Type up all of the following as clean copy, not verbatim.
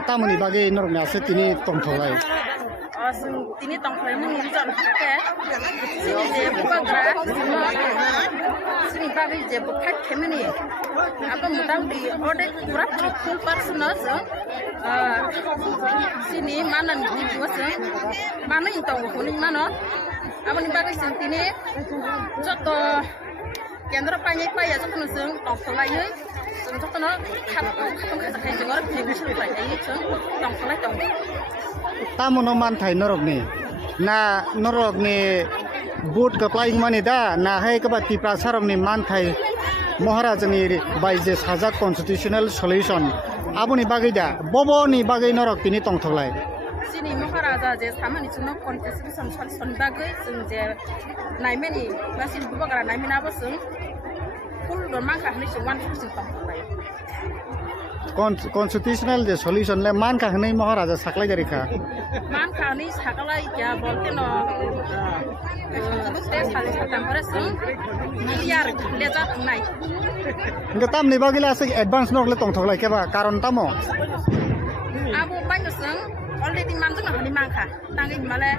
Tamu bagi normal setini tongtolai. Ini tongtolai menunjukkan ke sini je bukan gerak sini bagi je bukan kemini apa mudang di order kurang full personal sini mana nih juga mana yang tahu kuning mana apa nih bagi sini contoh kendra panjang payah contoh nusung tongtolai contoh no katong kayak jengor jengor lagi tongtolai tongtolai Tamu noman thai norok ni boot keplaing mani da na hai kebat tipra sarong ni man thai Maharaja ni baije sajak constitutional solution abuni bagai da bobo ni bagai norok tini tongtholai sini Maharaja je samani chuno constitution solution bagai sung je naimeni basin bubagara naimena basung full dormang kahni sungwan sung tongtholai constitutional je solution le man ka hnei Maharaja saklai dari kha man kahni saklai ya bolte no tes hal tampore sung clear leza nai ngatam ni bagila se advance nok le tongtholai ke ba karon tamo abu banyak sung already man tu nak limang kah tangi male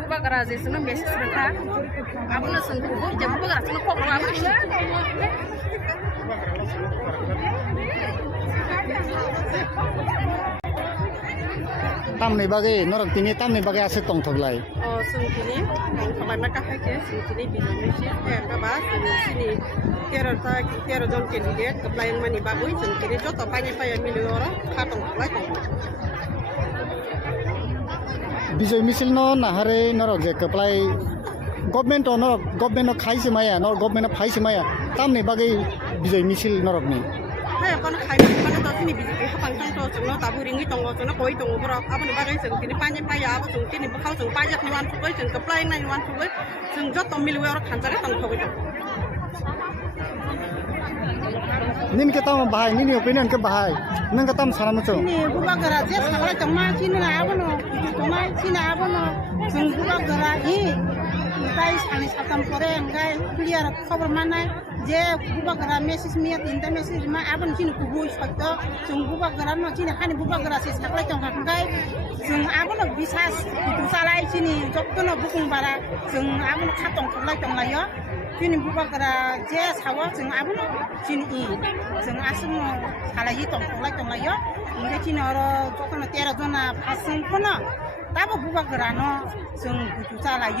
bubagara je sung message berkah abu na sung bubu je bubagara sung kok abu tam ni bagai norok tini tam ni bagai ase tongtholai sung kini kamar nak kah ke sung kini bisa message ke ba sini kera jon candidate keplayan mani babui sung kini joto panya milior katong lai Bijoy misil no nahare norok je keplai government no khai semaya nor government no phai semaya tam ni bagai bijoy misil norok ni hai kon khai mana to sini BJP hapang tang to sung no tabu ringi tong go sung koi tong bro apa ni bagai sung kini panya apa sung kini bakau sung pajak nuan pukoi sung keplai nai nuan pukoi sung joto milior khanjare tong khoi nin ke tam bahai nin opinion ke bahai nang ke tam salam cho ini bubagara je saklai tama sini na abono tama sini abono sung bubagara hi tai sani satam pore engai clear khabar manai je bubagara message miat inta message ma abon sini kubu sakto sung bubagara no sini hani bubagara se saklai tong engai sung abono bisas itu salai sini joktono bukung bara sung abono khatong khlai tong layo sini bubagara je sawa sung abono sini I sung asung salai tong khlai tong layo inge sini oro joktono 13 jona pasung kono tabo bubagara no sung itu salai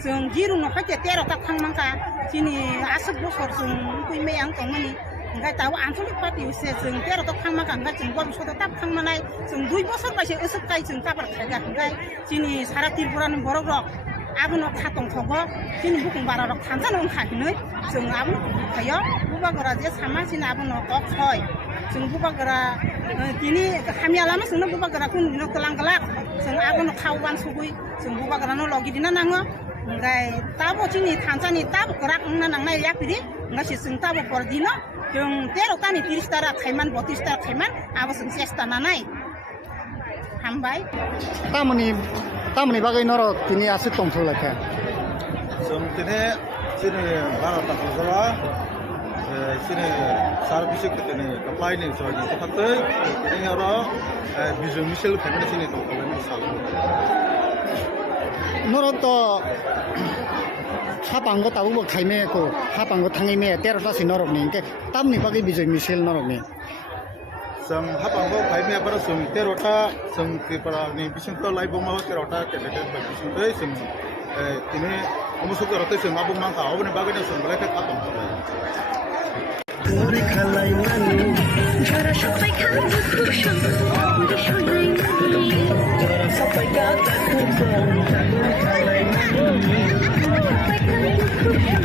sung jiru no khate 13 tak thang mangka sini asuk bosor sung kui meyang tong mani enggak tahu ansulik pati use sung 13 tak thang mangka enggak sung gua bisa tetap thang manai sung 2 bosor ba se usuk kai sung kabar khaga enggak sini sara tirpuran borok rok abono khatong thogo sini bukung bara rok thanjan ong khahinoi sung abono khayo bubagra je sama sini abono kok hoy जों bubagra kini kami alama जोंनो bubagra kun dino kelang-kelak जों abono खावबान सुगुइ जों bubagra no logi dina nango ngai tabo chini thansani tabo gerak na nangnai yak pidi ngai जों tabo por dino जों 13 tani 30 tara khaiman 32 tara khaiman abo जों sesta nanai hambai tamani bagai norok kini asik tongthulai kha जों दिनै sini Bharat हादरा sini service ketene apply ni so ni fakte ini ora bijo misel family sini to kalen sal norok to hapanggo tabu bo khaime ko hapanggo thangime 13 ta sinorok ni ke tamni bagai bijo misel norok ni जों हापांगो फाइमे पर जों 13 ता जों त्रिपुरा नि बिसिंतो लाइबमा 13 ता candidate bye बिसिंतो जों दिनै अमुसुक रते जों आबुं मांखा अबनि बागैनो जों ब्लेक खातम করে খালাই মানি যারা সবাই খাবে খুশি শোনাই মানি যারা সবাই গাতা খুব খালাই মানি সবাই খাবে খুশি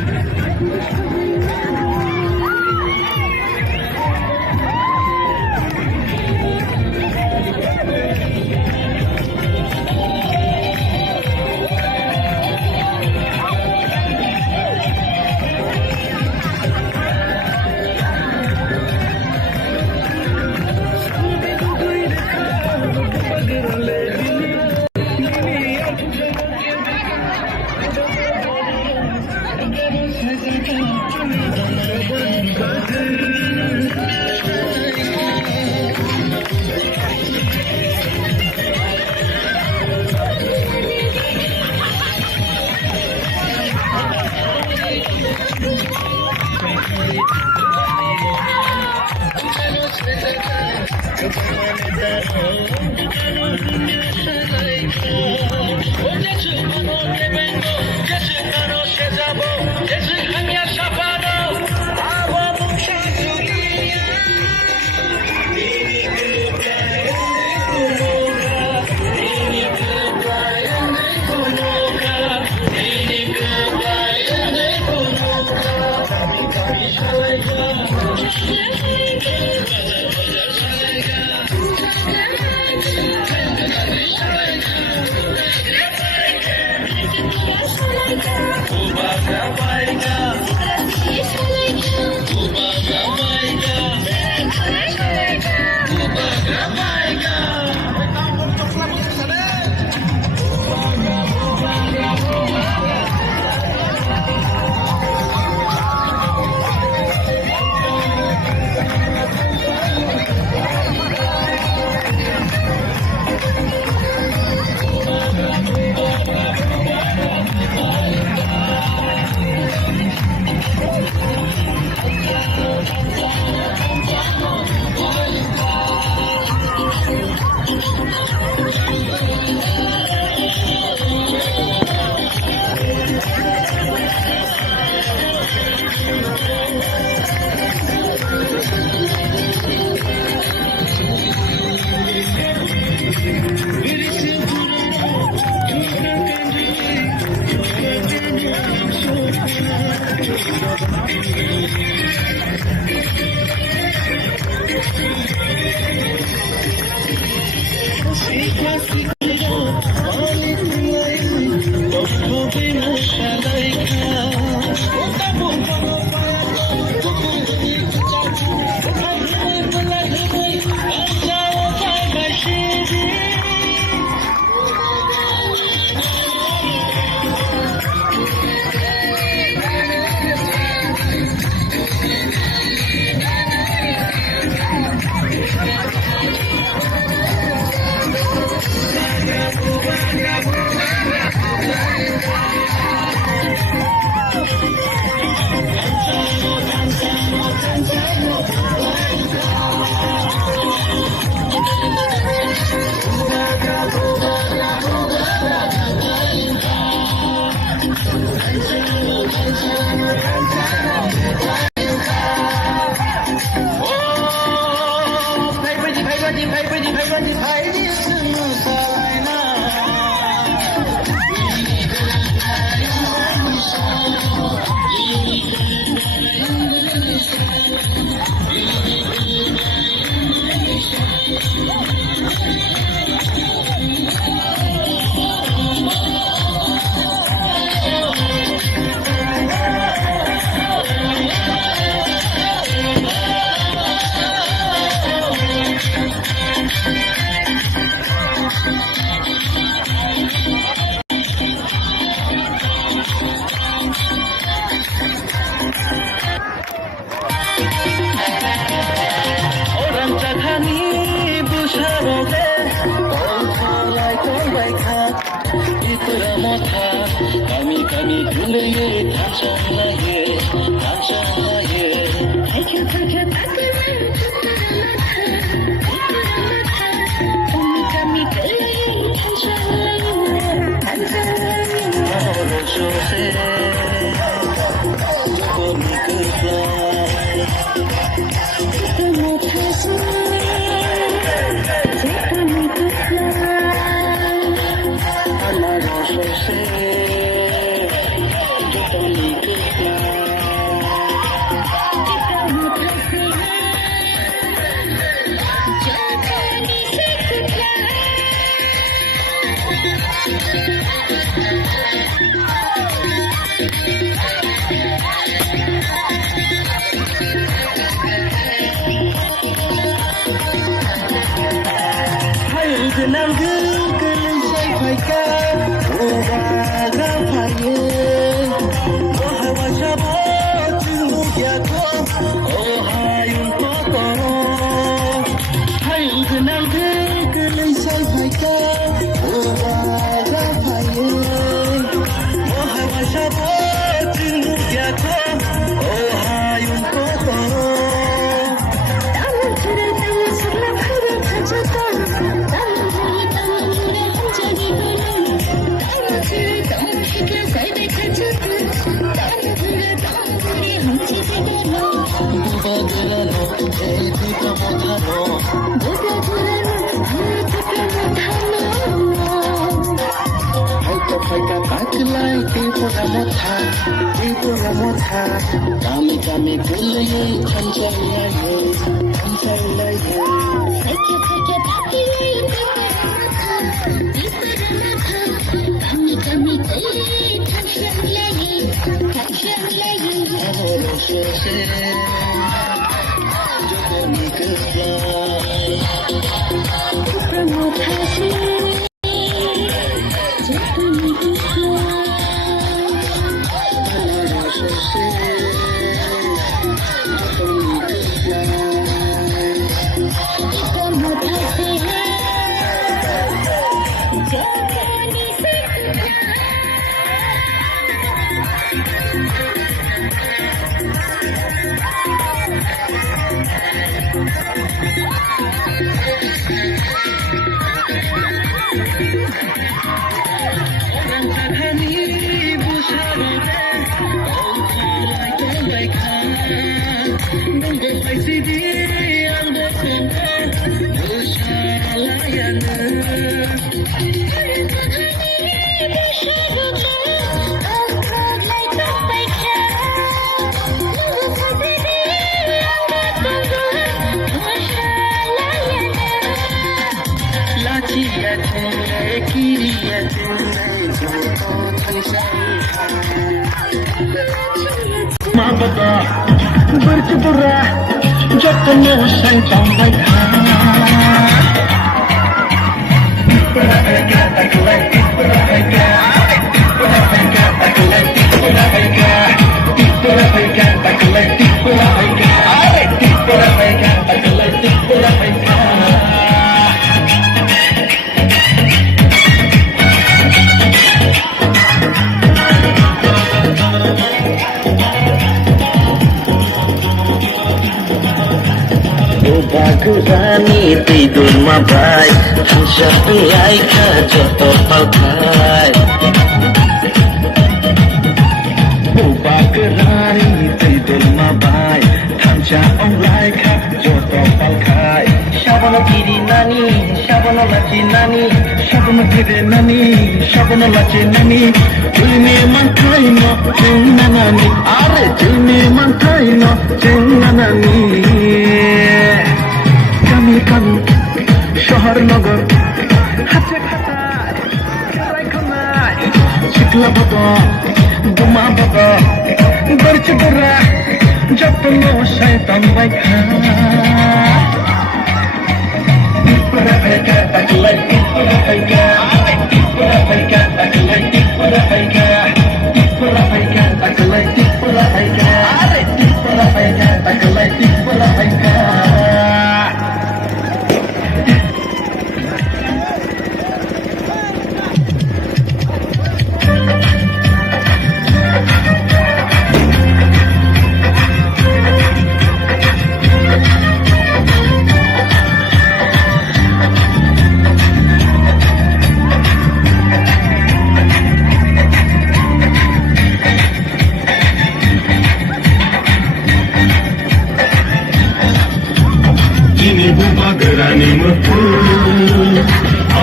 गोरानि मोखो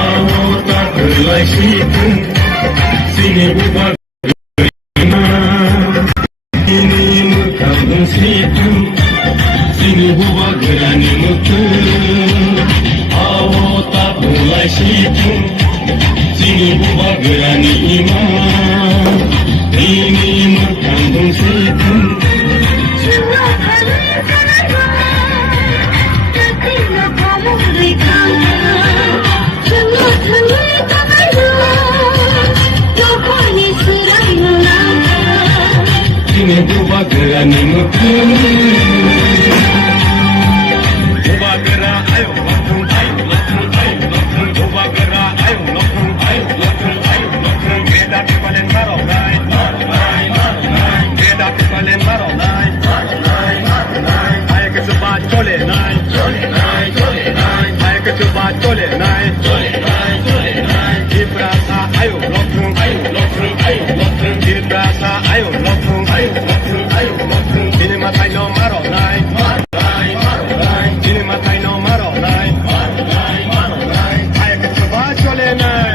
आवो ताखोलाय सिथों जोंनि बुबा जोंनि मोखां गंसेथों जोंनि बुबा गोरानि मोखो आवो ताखोलाय सिथों जोंनि बुबा गोरानि इमा जोंनि मोखां गंसेथों buba gerani mutu buba gera ayo lokung buba gera ayo lokung beda kepalen maro nai beda kepalen maro nai ayo ke coba chole nai ayo ke coba chole nai ibrasa ayo lokung ibrasa ayo lokung Ini matai no maro nai, ini matai no maro nai, ayo ke coba chole nai.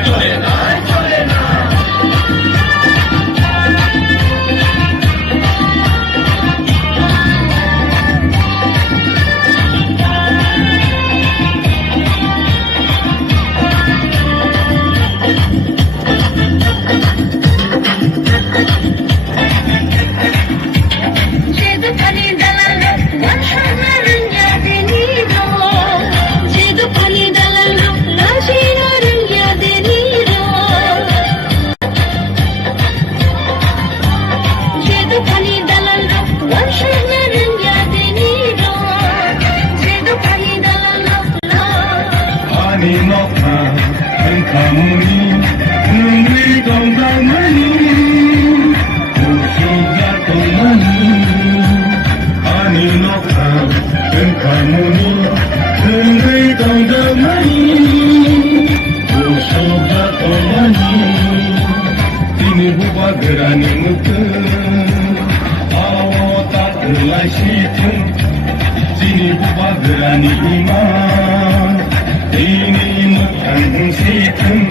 Gerani mutu awo taklai situng sini buba gerani ima ini mukang situng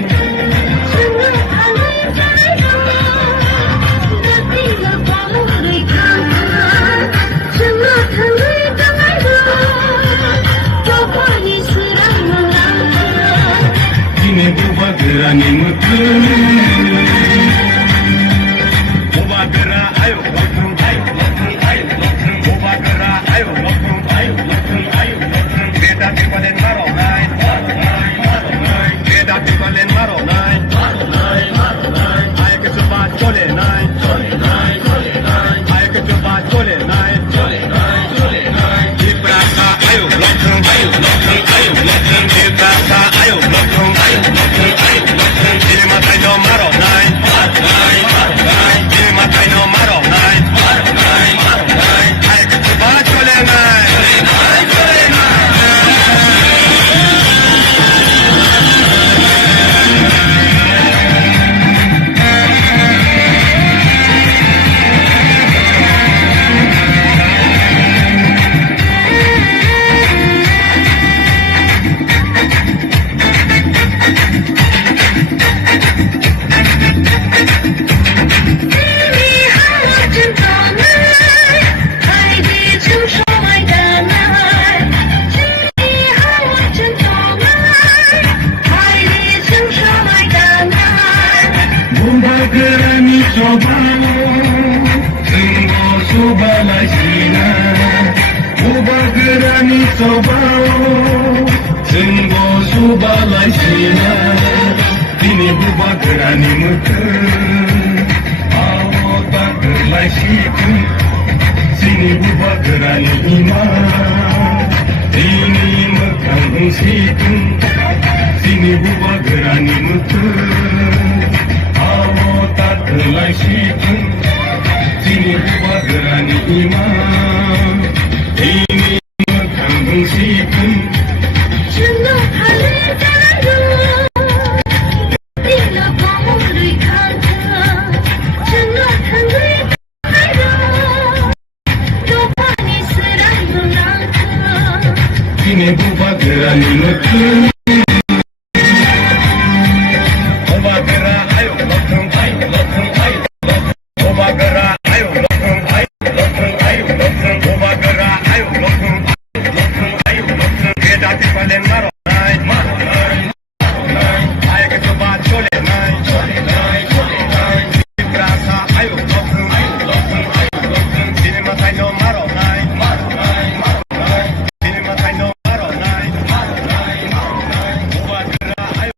sini buba gerani mutu Ini buba gerani mutu awo taklai situng sini buba gerani ima ini mukang situng sini buba gerani mutu awo taklai situng sini buba gerani ima ini mukang situng sini buba gerani nutun buba gera ayo lokung ai buba gera ayo lokung ai buba gera ayo lokung kita ti palen maro ai ke coba chole nai rasa ayo lokung sini matai no maro nai sini matai no maro nai buba gera ayo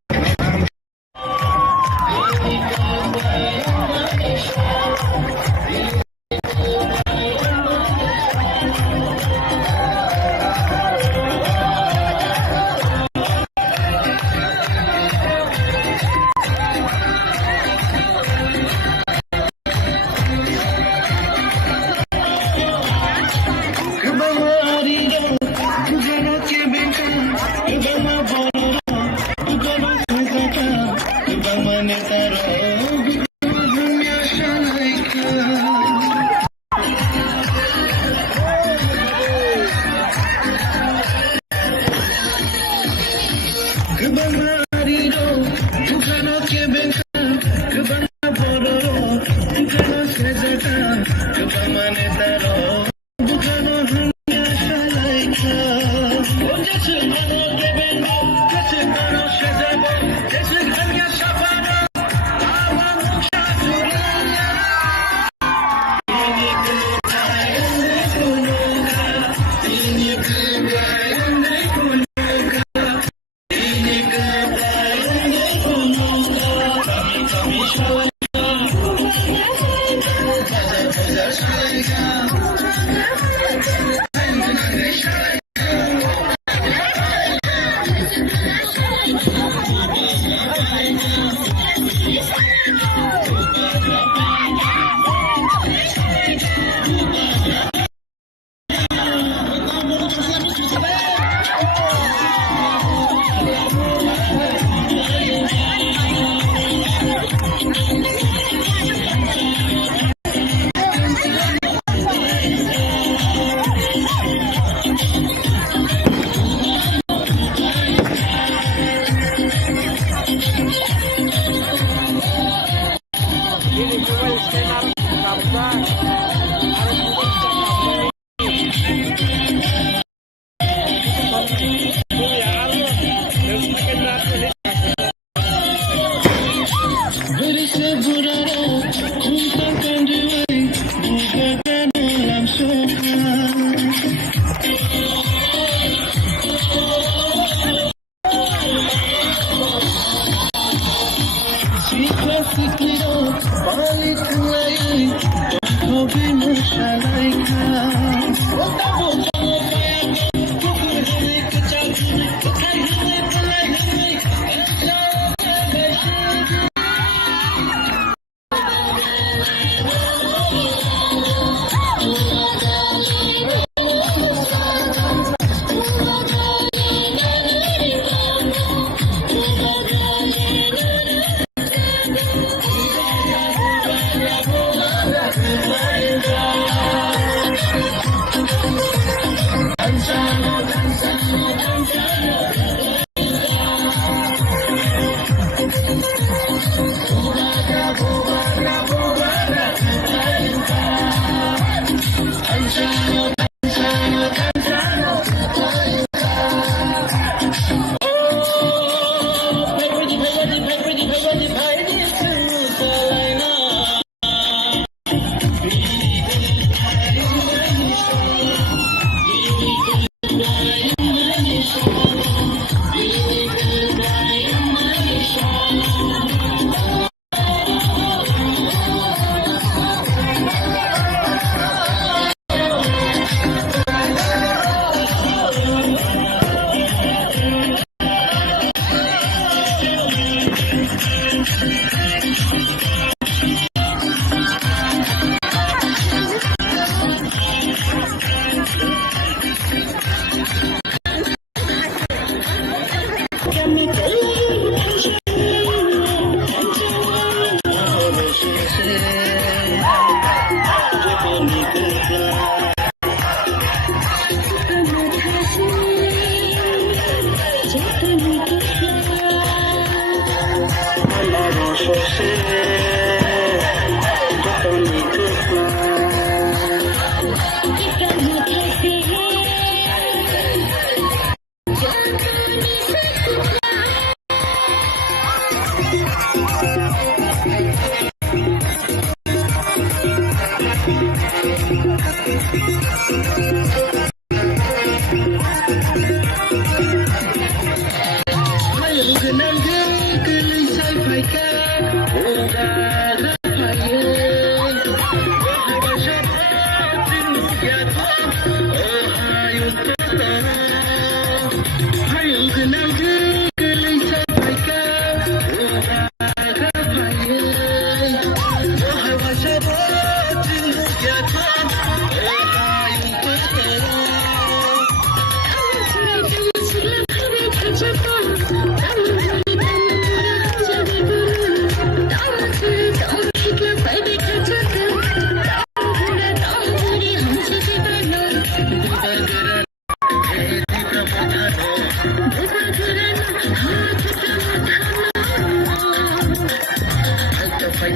Hãy subscribe cho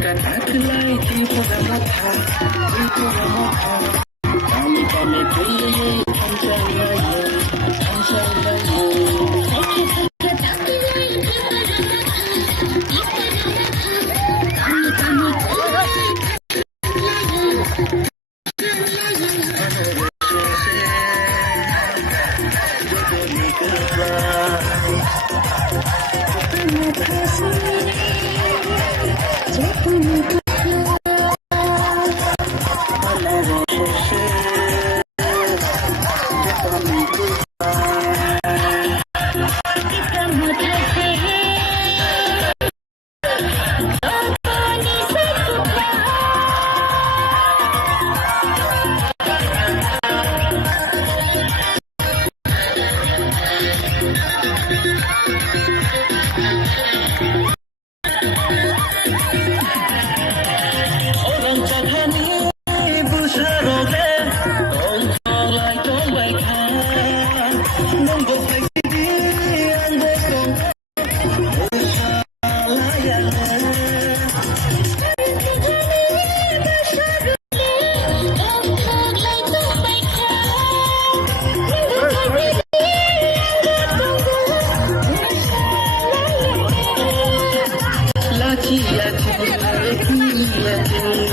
kênh Ghiền Mì Gõ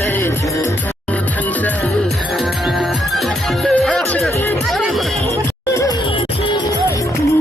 để không bỏ lỡ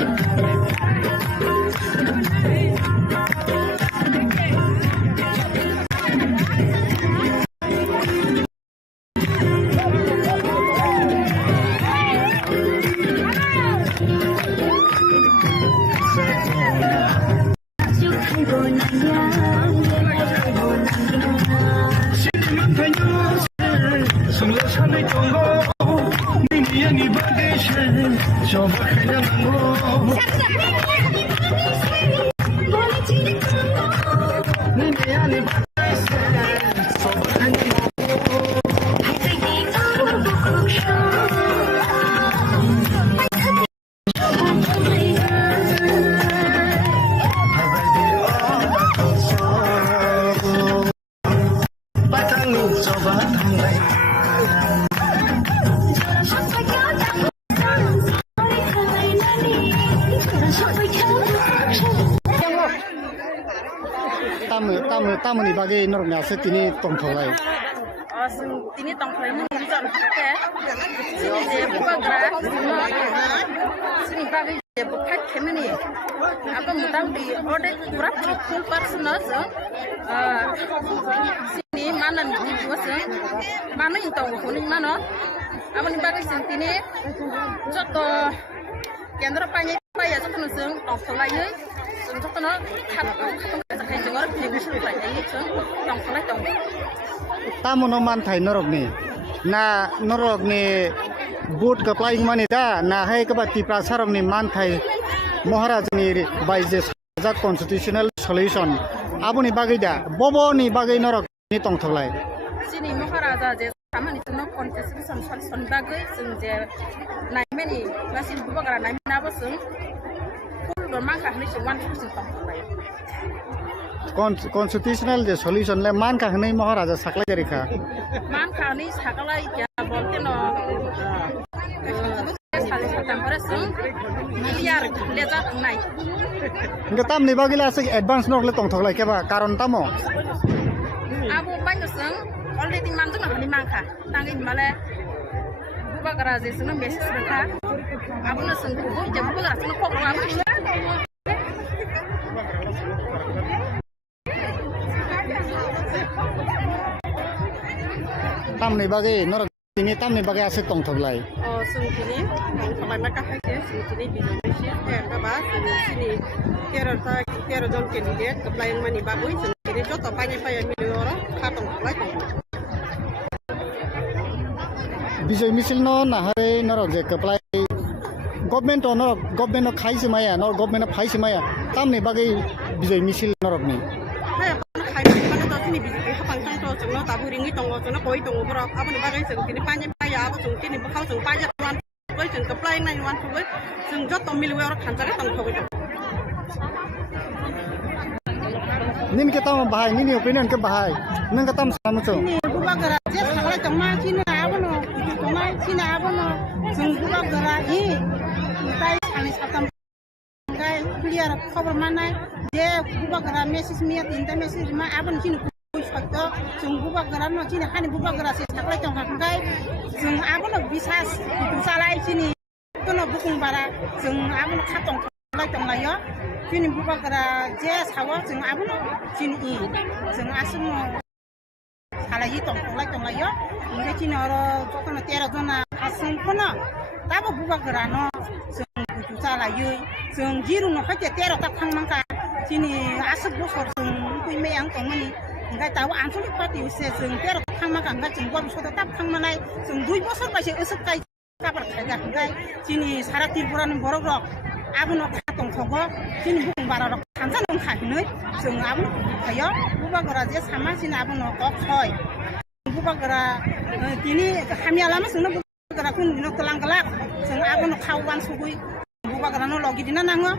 Thank you. तामुनि बागै नरमासो तिनि तंथलाय তিনি টংফাই মুজন থাকে সিনি যে বুবাগ্রা সিনি বাগै যে বুখাত খেমনি আবা মুতাম দি অডে পুরা ফুল persons সিনি মানান দিবস মানো ইনতাw হনি মানো আমনি বাগै সিন তিনি যত কেন্দ্র পানি পাইয়া যত जों টংফলাयै जों যতনো খাতম जाखाय जों आरो बिनिसुल पाइयै जों टंफलाय दं तामुनो मानथाय नरकनि ना नरकनि बुट कप्लाइं मानि दा ना हाय कबा तिप्रा सारमनि मानथाय महाराजनि बायजे साजा कन्स्टिट्यूशनल सल्यूशन आबुनि बागै दा बबनि बागै नरकनि तंथलाय सिनि महाराजा जे खामानि जोंनो कन्स्टिट्यूशन सल्यूशन बागै जों जे नायमेनि गासिन बुबाग्रा नायमेनाबो जों फुल माखा हनै जों 1% तंथलाय कन्स्टिट्यूशनल जे सल्यूशन ले मान का हनै महाराजा साकलाय जरिखा मान का हनै साकलाय क्या बोलते न साले साथाम पर जों मिलियार लेजा थांनाय इनका तामनि बागैला से एडवांस नरले तंथलाय केबा कारण तामो आबो बायनो जों अलरेडी मान जों हनै मानखा तांगै माले बुबाग्रा जे जों मेसेज रखा आबोनो जों गुबुन जे बुबाग्रा जों खबर आबो तामनि बागै नरक तिनि तामनि बागै आसे तंथलाय जोंनि खामाय माका हायसे जोंनि बिजनेस एरगाबा जोंनि 13 जन केन्डिडेट कप्लाइं मानि बागै जोंनि जत पाइने पाइया मिलियर खातम खलाय बिजय मिছিল न नाहारे नरक जे कप्लाइ गभर्नमेन्ट खाइसे माया नर गभर्नमेन्ट फाइसे माया तामनि बागै बिजय मिছিল नरकनि जोंनो दाबो रिङै दङ जोंनो गय दङ बरा आबोनि बागै जों दिनै पाइने पाइया आबो जों दिनै बखाव जों पाइया वान गय जों कप्लाइं नाय वान गय जों जत मिलवे आरो खानजारे दंथबो निनके ताम बाहाय निनि ओपिनियन के बाहाय नंगा ताम सामचो नि बुबाग्रा जे सागलाय तमा सिना आबोनो तमा सिना आबोनो जों बुबाग्रा हि ताइ सानै साथाम गाय क्लियर खबर मानाय जे बुबाग्रा मेसेज मिया तिनटा मेसेज मा आबोन सिन सत्य जों बुबाग्रा न सिनि खानि बुबाग्रा से सागलाय तम गाय जों आबोनो बिसास जालाय सिनि तनो बुकुं बारा जों आबोनो खातम खलाय तम लायो सिनि बुबाग्रा जे सावा जों आबोनो सिनि जों आसुमो सालाय तम लायो इंगे सिनि आरो जतनो 13 जना आसुम खनो दाबो बुबाग्रा न जों जालायो जों जिरु न खाते 13 ता थांमांका सिनि आसुब बोसोर जों फैमे आं तमनि इंगाय दाबो आनसलिक पार्टी से जों 13 ता थांमांका इंगा जों गब सदा ताब थांमानाय जों 2 बोसोर बायसे असकाय काबार खायगा इंगाय सिनि सारा त्रिपुरानि बरग रक आबोनो खातम खगो सिनि बुकुं बारा रक खानजा नं खाहनै जों आबोनो खायो बुबाग्रा जे सामा सिनि आबोनो अखय बुबाग्रा दिनि खामियालामा जोंनो बुबाग्रा कुन दिनो तलांगला जों आबोनो खावबान सुगै बुबाग्रा न लगी दिना नाङो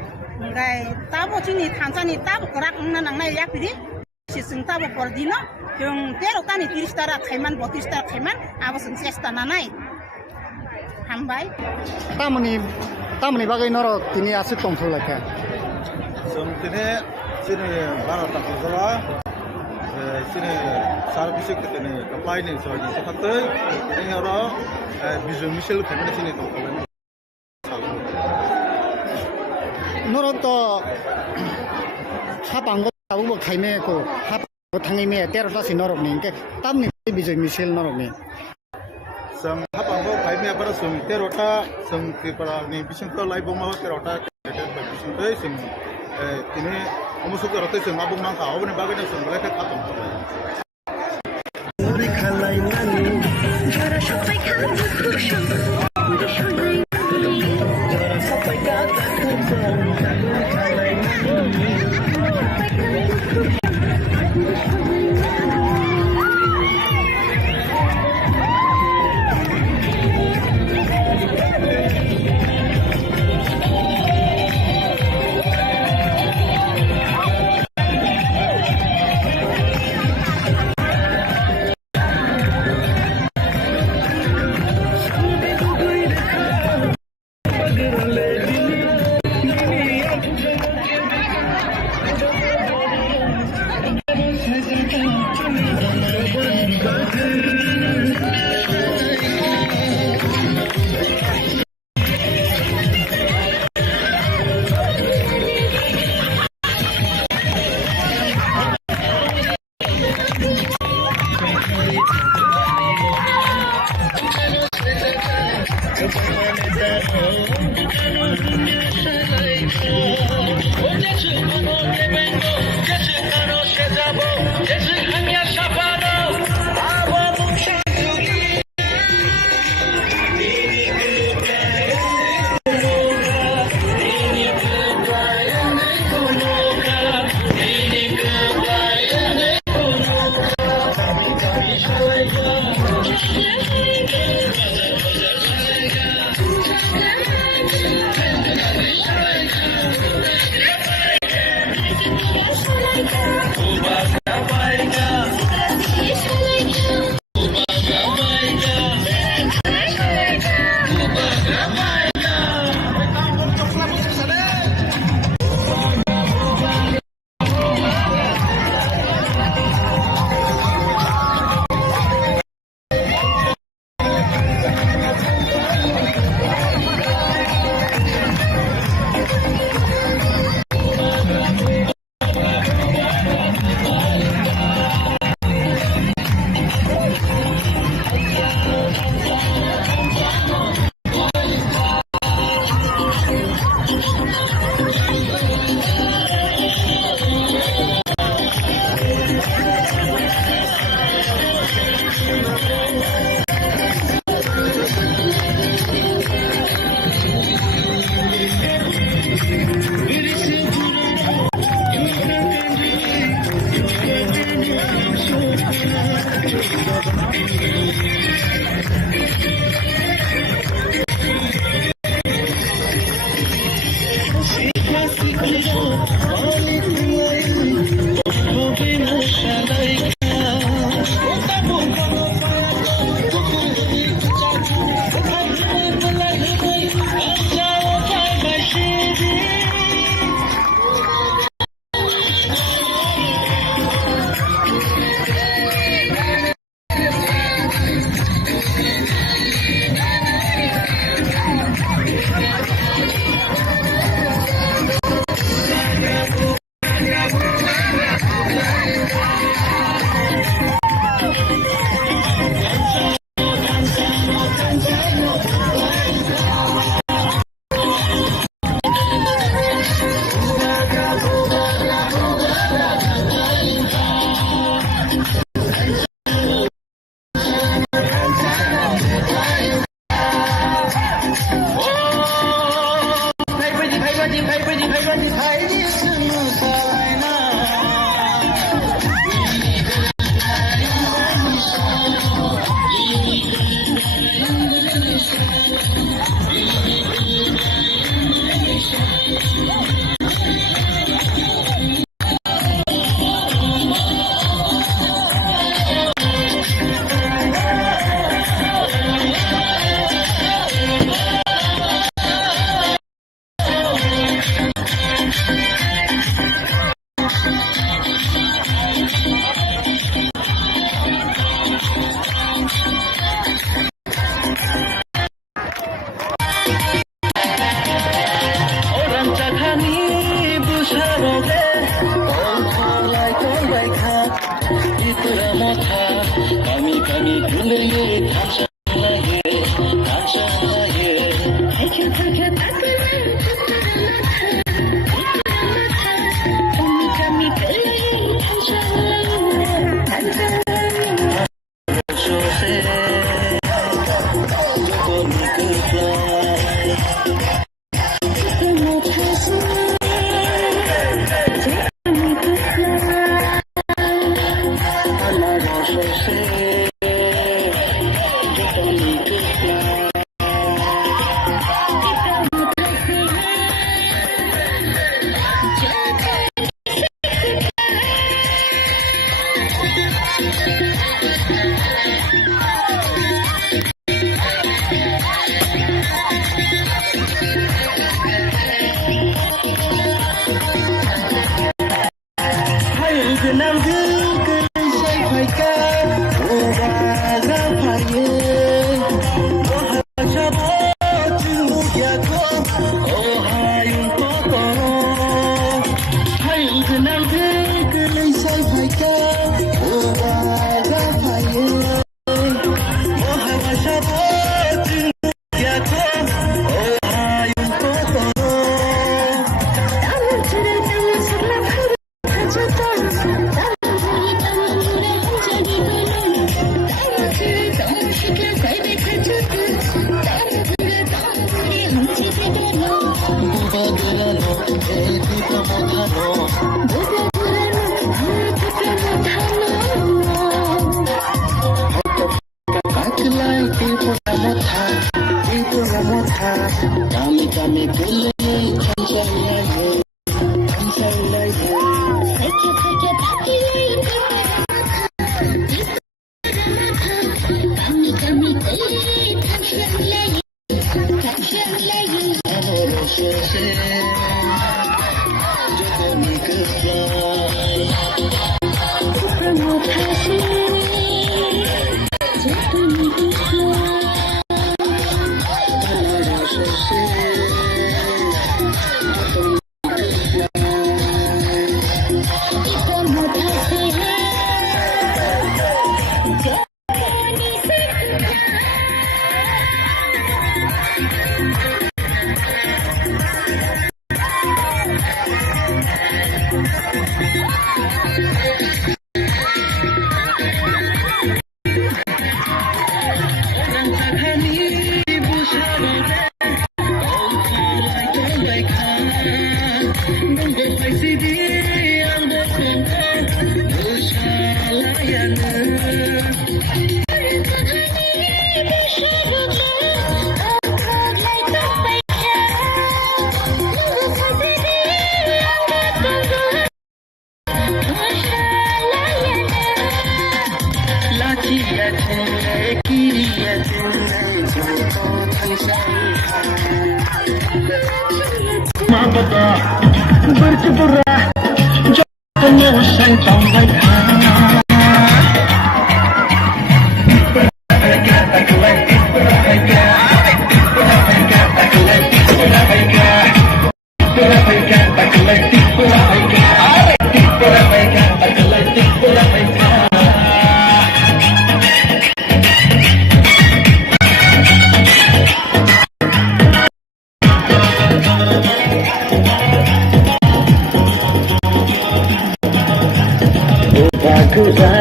इंगाय ताबो सिनि खानजानि ताबो गराक ना नांनाय याकदि जों ताबो पर दिनो जों 13 तानि 30 तारा खायमान 32 तारा खायमान आबो जों चेष्टा नानाय हामबाय तामनि बागै नरक तिनि आसे तंथलायखा जों दिनै जोंनि भारत हादरा जोंनि सार्भिस सेक्रेटारिनि कप्लाइनि सहायनि थाखाय दिनै आरो बिजय मिছিল फेमिलि जोंनि तंथलाय नरक तो हाबांगो दाबो खायमेको हाबांगो थाङैमे 13 तासि नरकनि के तामनि बिजय मिছিল नरकनि जों हाबांगो खायमेया बारा जों 13 ता जों त्रिपुरानि बिसिंखौ लाइबमा 13 ता केन्डिडेट बिसिंखै जों दिनै अमुसुक रते जों मा बुंनांगौ अबनि बागैनो जों लायखा खातम खालाय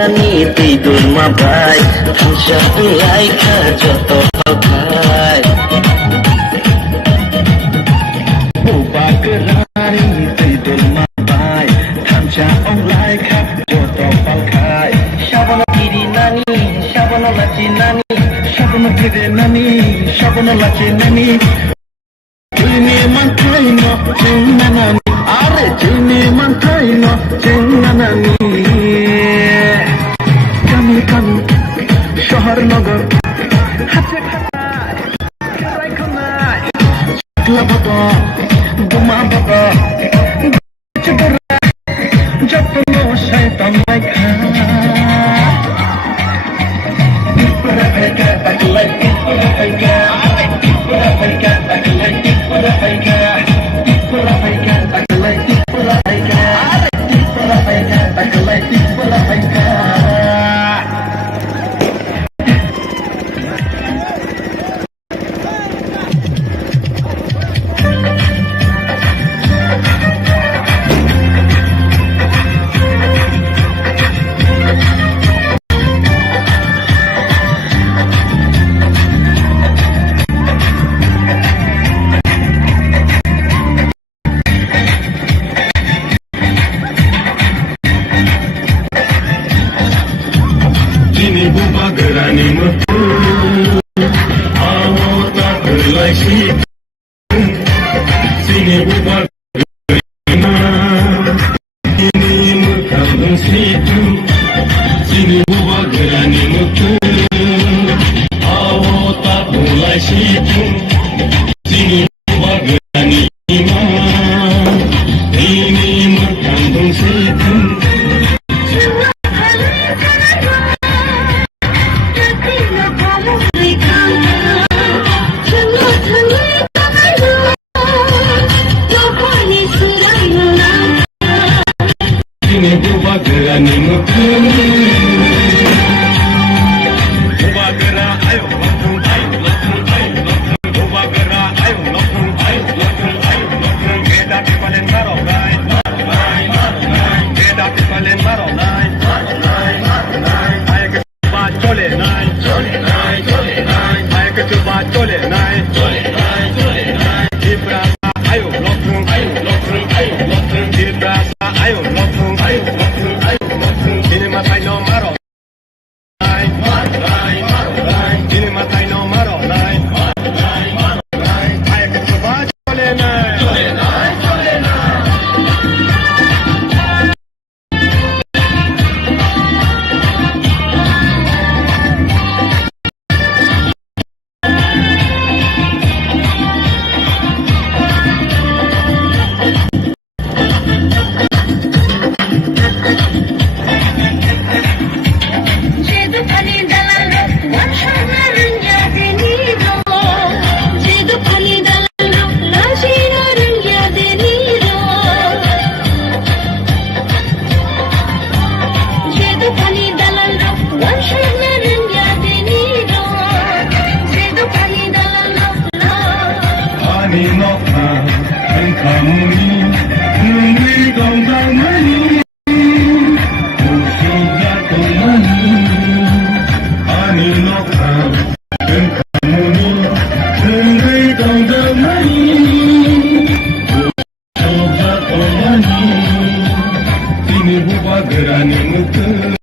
Rani tidur mabai Hamsa ulai joto pakai Ubah rani tidur mabai Hamsa ulai joto pakai Shabono kiri nani Shabono laci nani Shabono kiri nani Shabono laci nani Jini mantai no Jina nani Are jini mantai no Jina nani Kami শহর নগর হাতে খানায় খেলায় খানায় ক্লাবত বোমা বত যত্ন শয়তান মাইখা পুরা ফাইকা তাকলাই পুরা ফাইকা পুরা ফাইকা তাকলাই পুরা ফাইকা পুরা ফাইকা তাকলাই পুরা ফাইকা পুরা ফাইকা তাকলাই পুরা ফাইকা 동정하니 우시가 동하니 아니 녹아 은가무니 등의 동정하니 우시가 동하니 디니 부바그라니 무트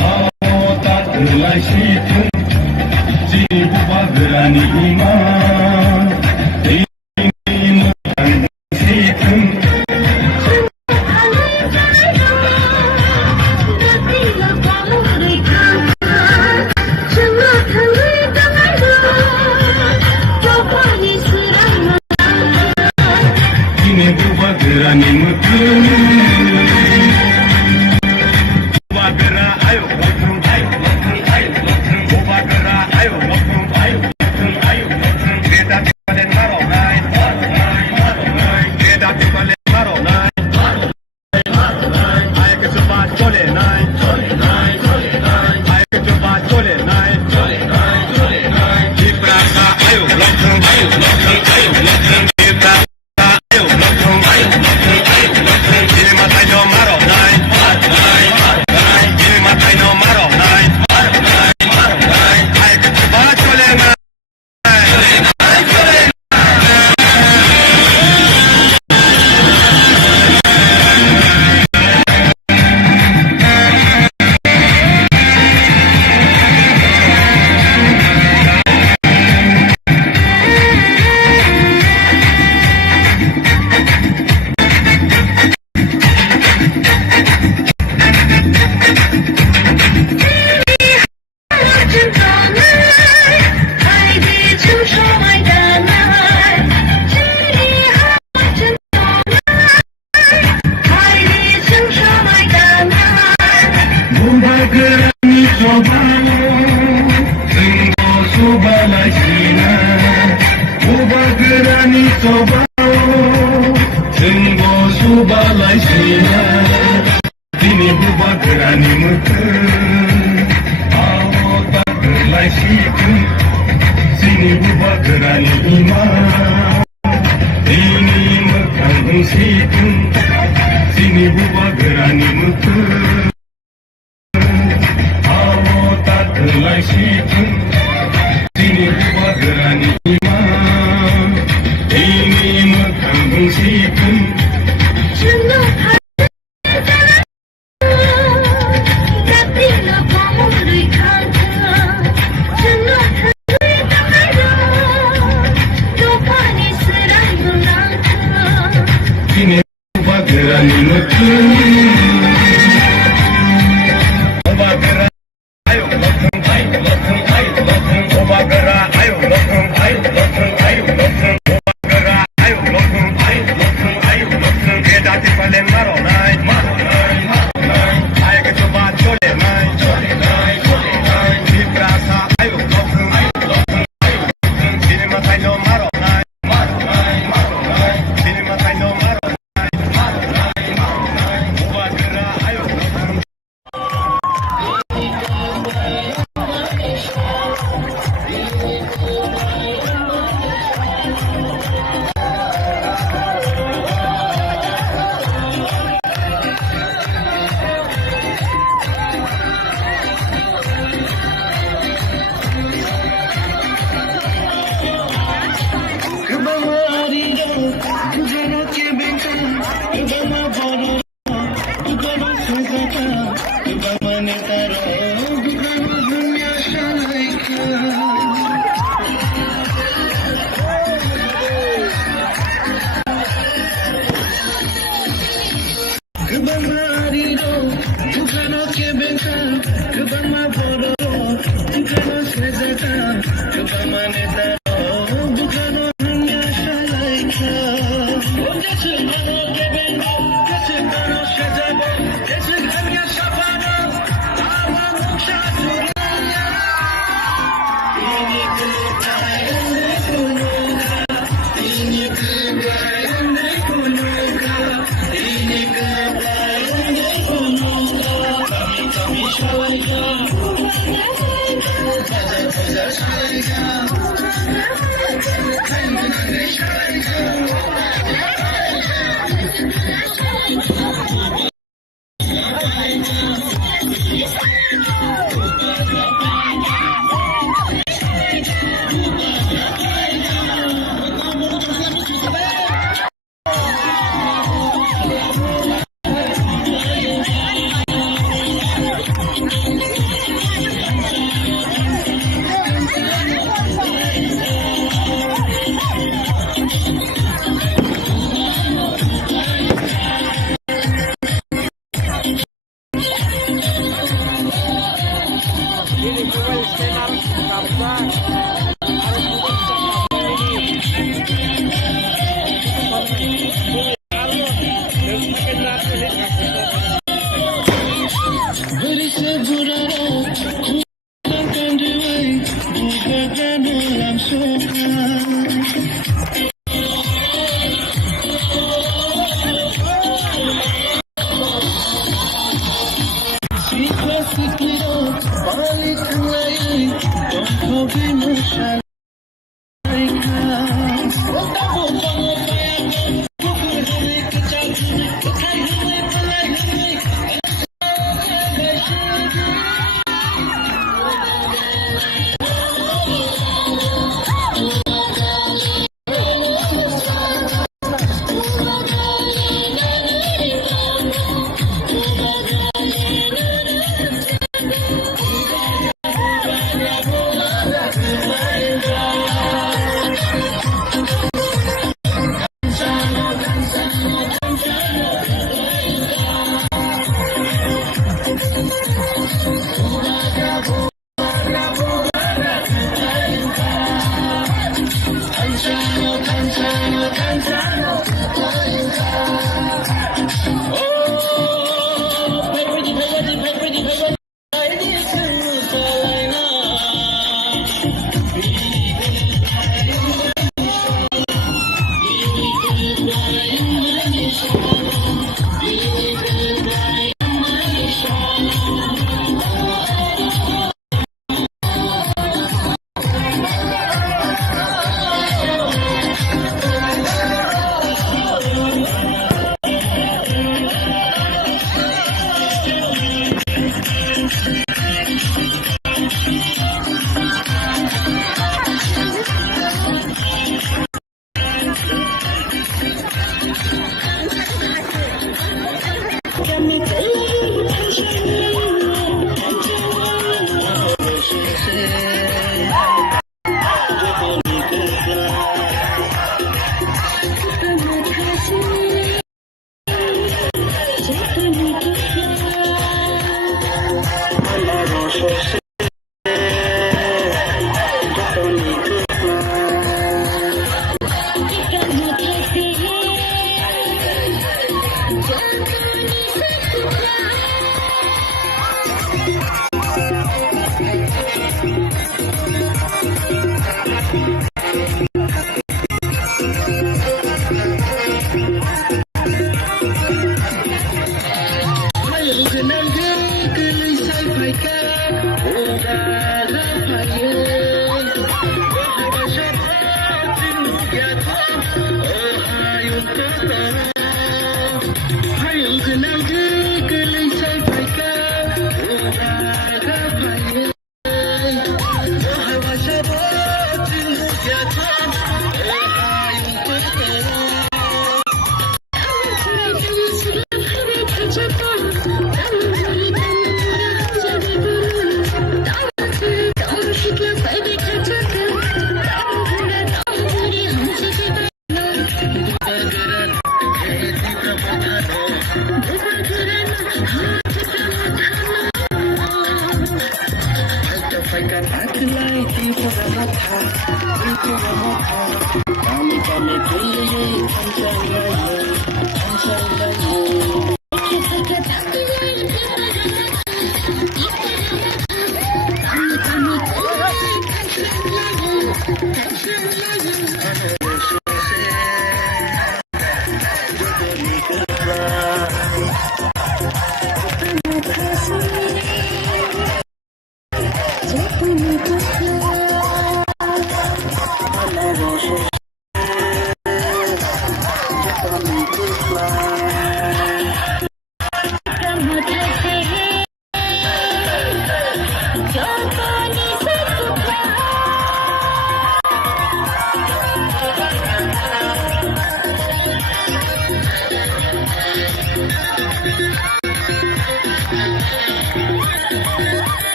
아오다 들라시트 디니 부바그라니 이마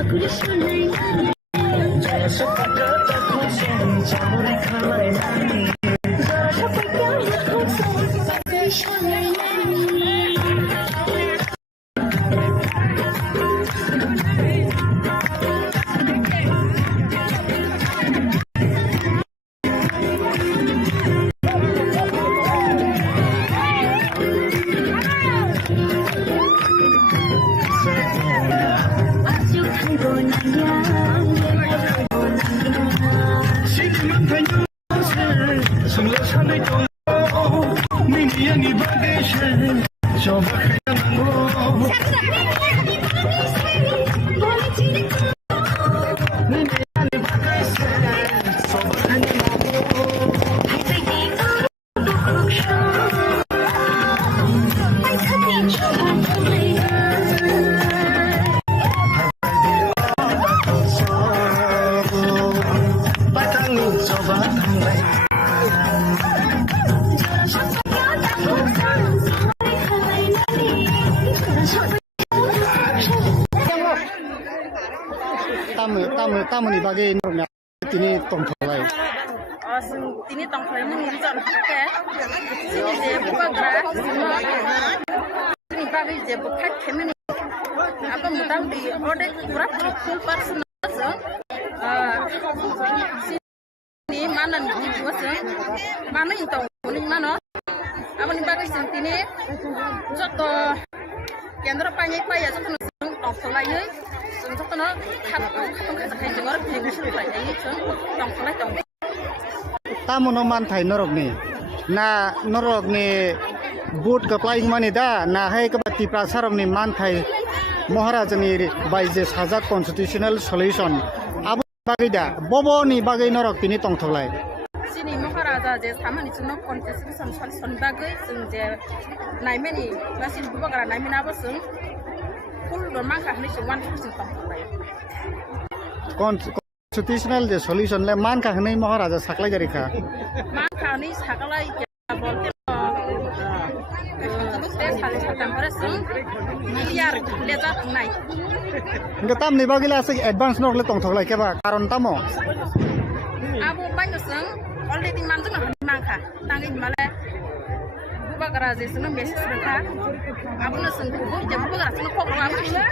Aku तामुनि बागै नरकनि तिनि तंथलाय তিনি তংখাই মুনি জন হাতে তিনি যে বুবাগ্রা তিনি বাগै যে বুখাত খেমিনি আবা মুদাম দি অডে পুরা ফুল person ni manan di wasa mana itu kuning mana apa nih bagai sentini joto kendra panjang paya joto nusung tong solai ye joto no katong kasakai jengor pilih sulai ye tong solai tong tamuno manthai norokni na norokni boot kaplaing mani da na hai kabati prasarokni manthai महाराजनि बायजे साजा कन्स्टिटिउशनेल solution आबो बागैदा बबनि बागै नरक तिनि तंथलाय सिनि महाराजा जे सामानि जुनो कन्स्टिटिउशन solution बागै जों जे नायमेनि गासिन बुबाग्रा नायमेनाबो जों full माखा हनै जों 1% तंथलाय कन्स्टिट्यूशनल जे सल्यूशन ले मानका हनै महाराजा साखलाय जारिखा मानका हनै साखलाय बोलते Enggak tam nih bagi lah advance nok le tong lagi keba karon tamo. Abu banyak seng, already manjung nak mangka, tangi malah buka garasi seneng biasa serta. Abu naseng kubu, jam buka garasi nak kok apa sih?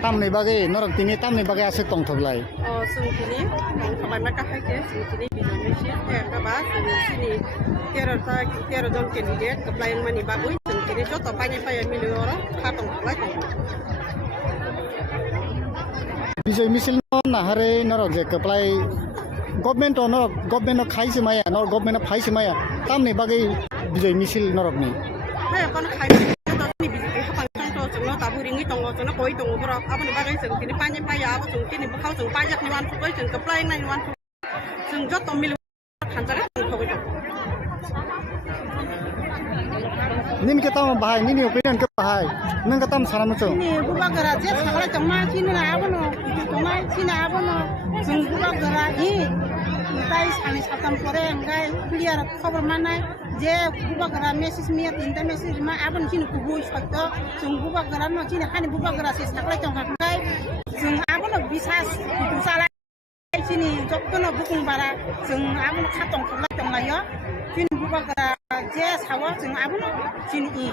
Tam nih bagi norok tini tam nih bagi aset tong lagi. Oh, sini kalau mereka pakai sini bisa mesti bahas sini tiada jon kandidat kepelayan mani bagus sini jo topanya payah milih orang katong lagi. Bisa misil na hari norok je kepelai government khai semaya nor government khai semaya tam nih bagi bisa misil norok nih. Hai apa nak khai ini bisa apa contoh tabu ringi tonggo contoh koi tonggo berapa apa nih bagai sini payah payah apa sini bakal sini pajak nih wan koi sini kepelayan nih wan sini jo tomil hancaran koi Nin kita mau bahai, nin opinion ke bahai, nin kita mau saran macam. Ini bukan kerja sekolah cuma sini lah apa no, cuma sini apa no, bukan kerja ini, kita ini satam kore enggak clear cover mana, je bukan kerja mesis miat, inter mesis mah apa sini kubu sektor, bukan kerja no sini kan bukan kerja sekolah cuma enggak, apa no bisa salah sini, jok no bukan bara, apa no katong sekolah cuma ya, sini bukan kerja je sawa apa no sini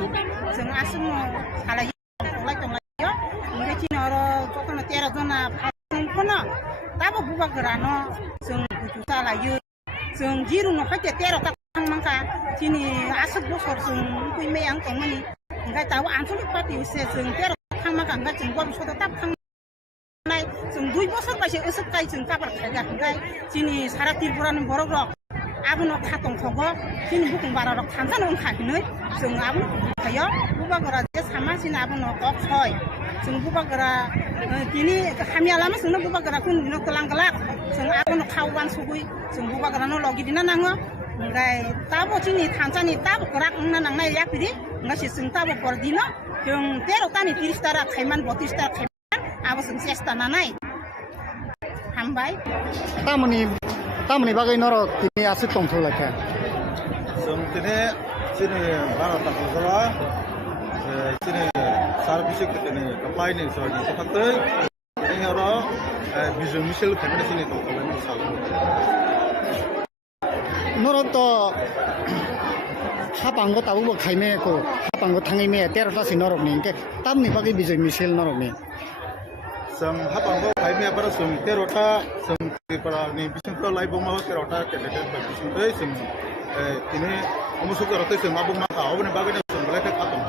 sing asem salah yo ngi ci noro ko na tera zona sing kono tabo buka gerano sing kutu salah yo sing jiru no hate tera ta mangka sini asuk bosor sing kui me yang tongani ngai tahu ansul pati se sing tera khang mangka ngai sing gwa so tap khang nai sing dui bosor ba se usuk kai sing kabar khaga ngai sini sara tirpuran borok rok abun katong thogo sini bukung bararok thansan on khaknoi sing abun khayo bubagara je sama sini abun kok khoi sing bubagara tini khamiala ma sing bubagara kun dino telang-telak sing abun khawan sugui sing bubagara no logi dina nango ngai tabo sini thansani tabo kerak nanang nai yak pidi ngai sing tabo pordino yung tero tani 30 tara khaiman 32 tara khaiman abo sing sesta nanai hambai tamani bagai norok tini asit tongthol lagi. Sini sini barat tak salah, sini servis ini apply nih soalnya. Tapi ini orang visual misil family sini tu kalau misalnya. Norok to hapanggo tahu buat khaime ko hapanggo thangai me terota si norok nih. Ke tamni bagai visual misil norok nih. Sang hapanggo khaime apa sung terota sung para ni bising to live mau terota candidate bising tu sung ini अमुसुक रते जों मा बुंमा का अबनि बागैनो जों बलायथे खातम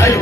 Ayo,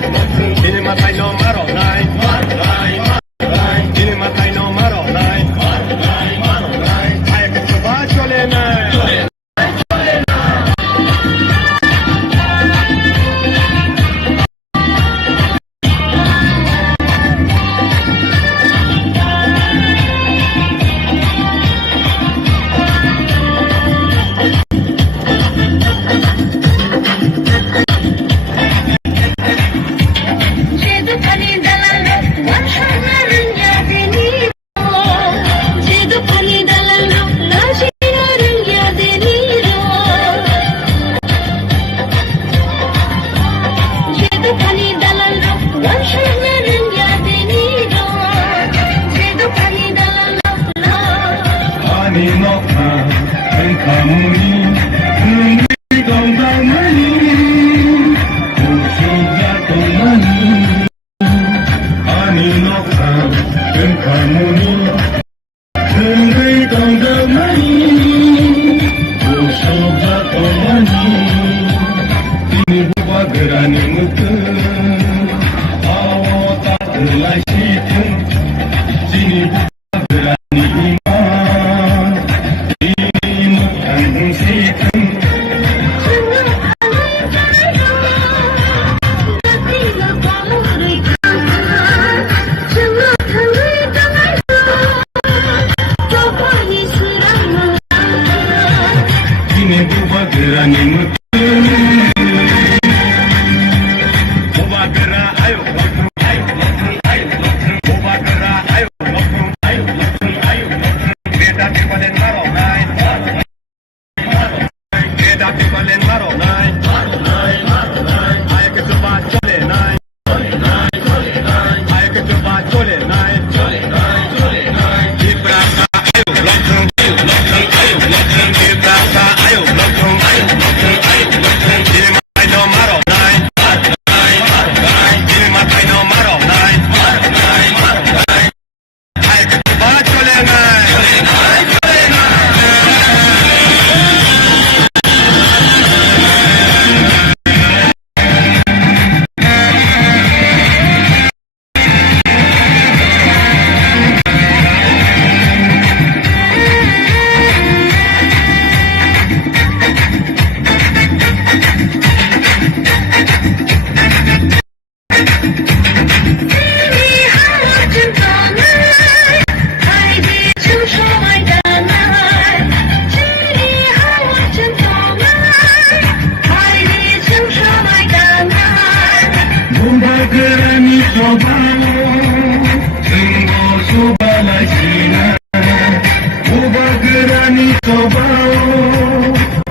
Ani nokha kamuni Nungi dongdamani Usuga tongmani Ani nokha kamuni Nungi dongdamani Usuga tongmani Tini buba gerani mutu Awota gelai situng Tini buba gerani iman Tini mukang situng Tini buba gerani mutu Buba gera ayo lokung ayo lokung ayo lokung Buba gera ayo lokung ayo lokung ayo lokung Beda di balen maro nai Beda di balen maro nai Ayo ke coba chole nai Ayo ke coba chole nai Di praka ayo lokung ayo lokung Di praka ayo lokung ayo lokung Di mai no maro nai Gerani coba Tunggu coba lagi Buba gerani coba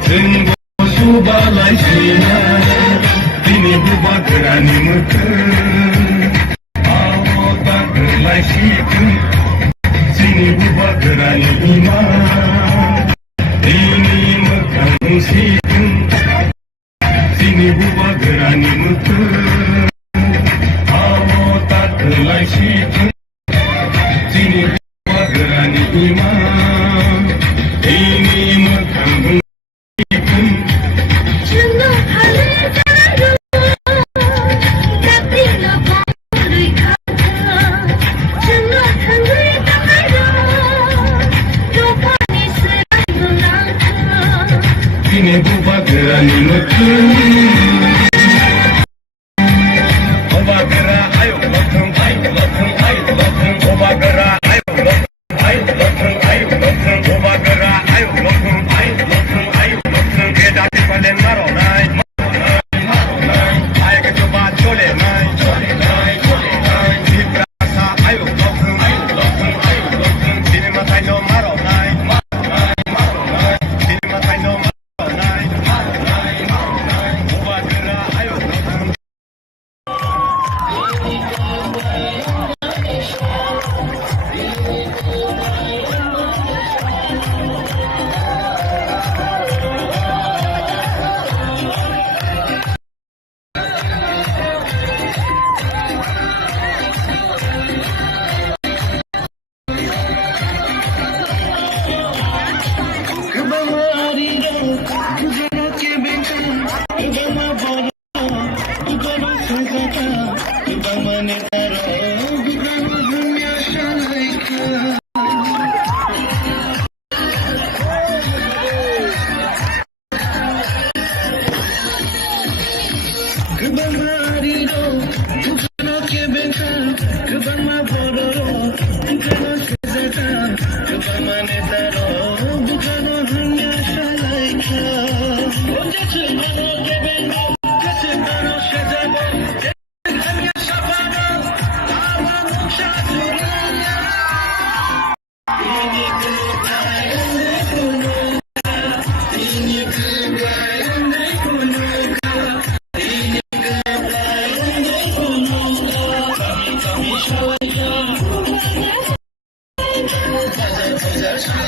Tunggu coba lagi Ini buba gerani mutu Awota gerlai situ Sini buba gerani iman Ini mekang situ Sini buba gerani mutu Gelai situ Sini buba gerani iman Ini mekang situ Sini buba gerani mutu Buba gera ayo lokung ayo lokung ayo lokung Buba gera ayo lokung ayo lokung ayo lokung Buba gera ayo lokung ayo lokung ayo lokung Beda di balen maro nai Ayo ke coba chole nai Di prasa ayo lokung ayo lokung Dini matai no maro nai Dini matai no maro nai Buba gera ayo lokung Just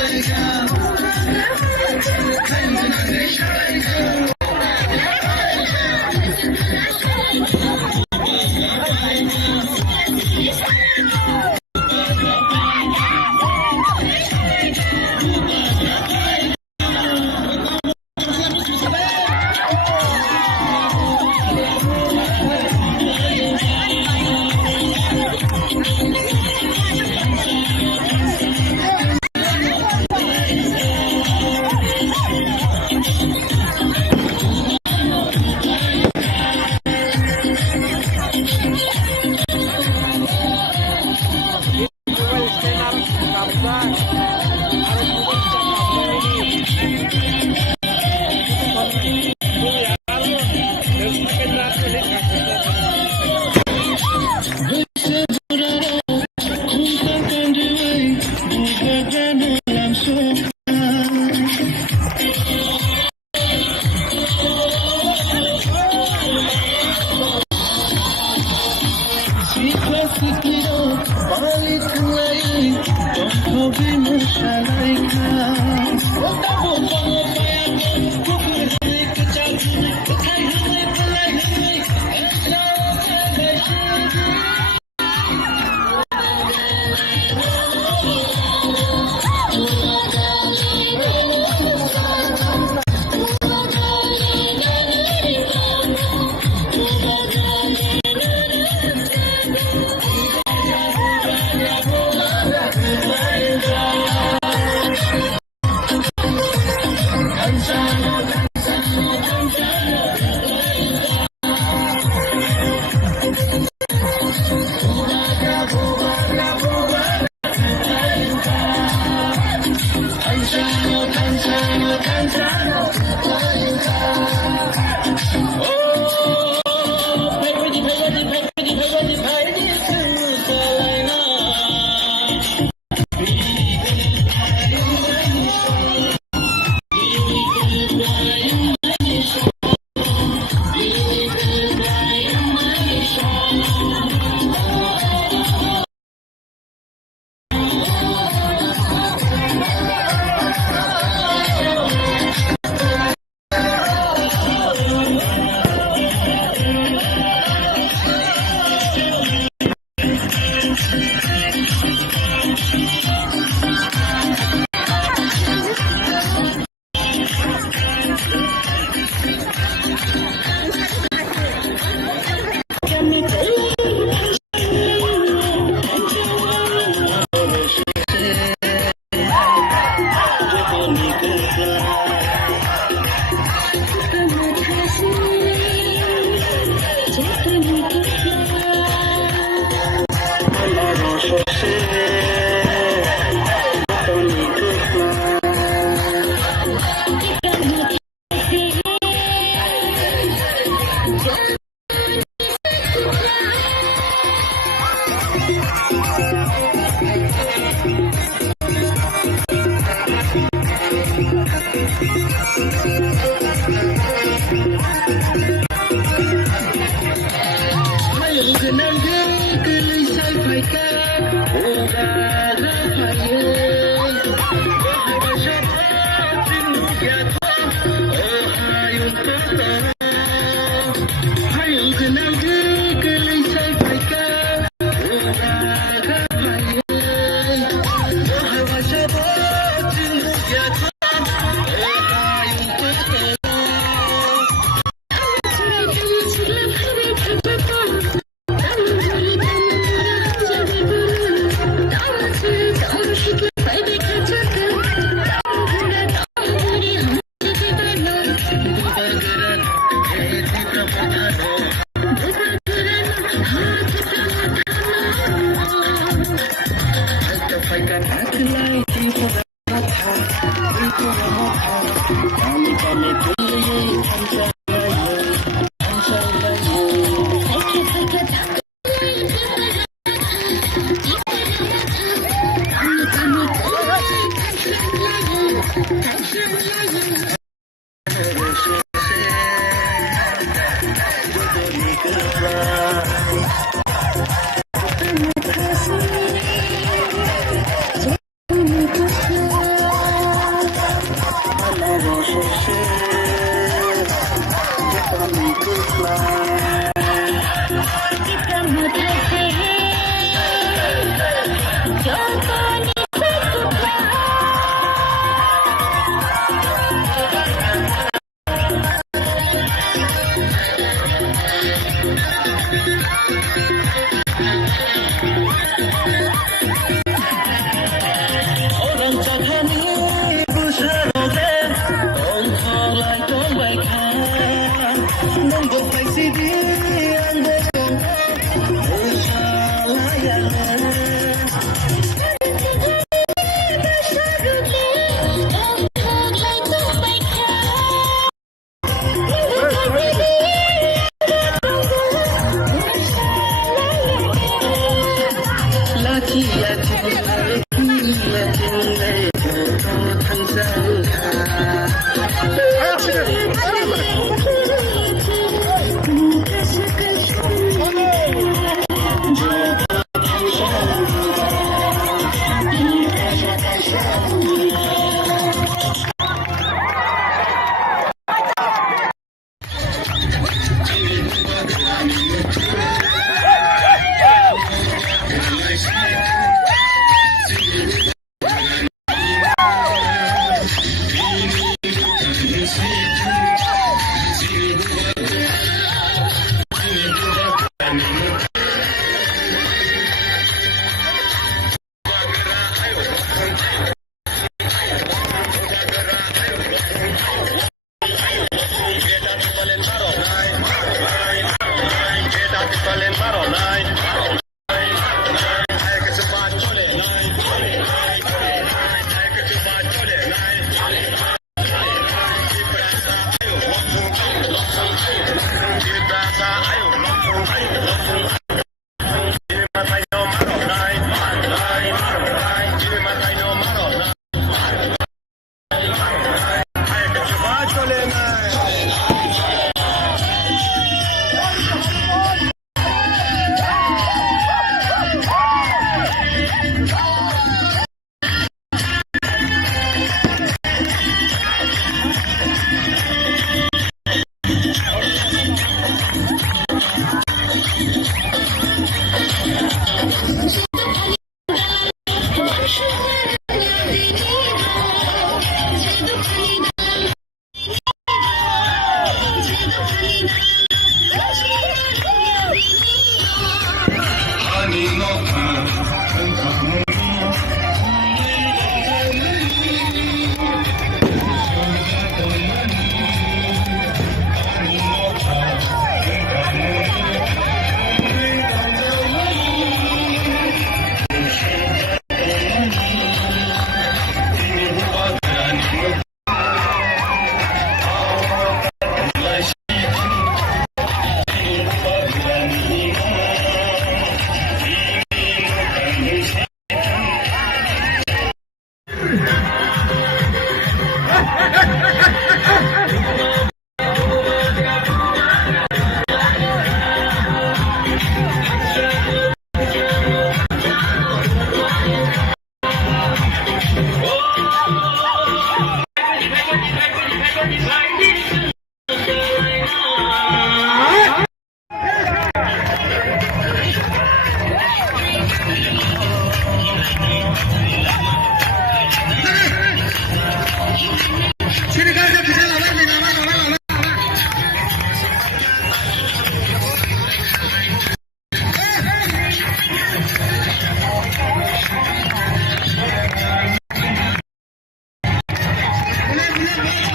아,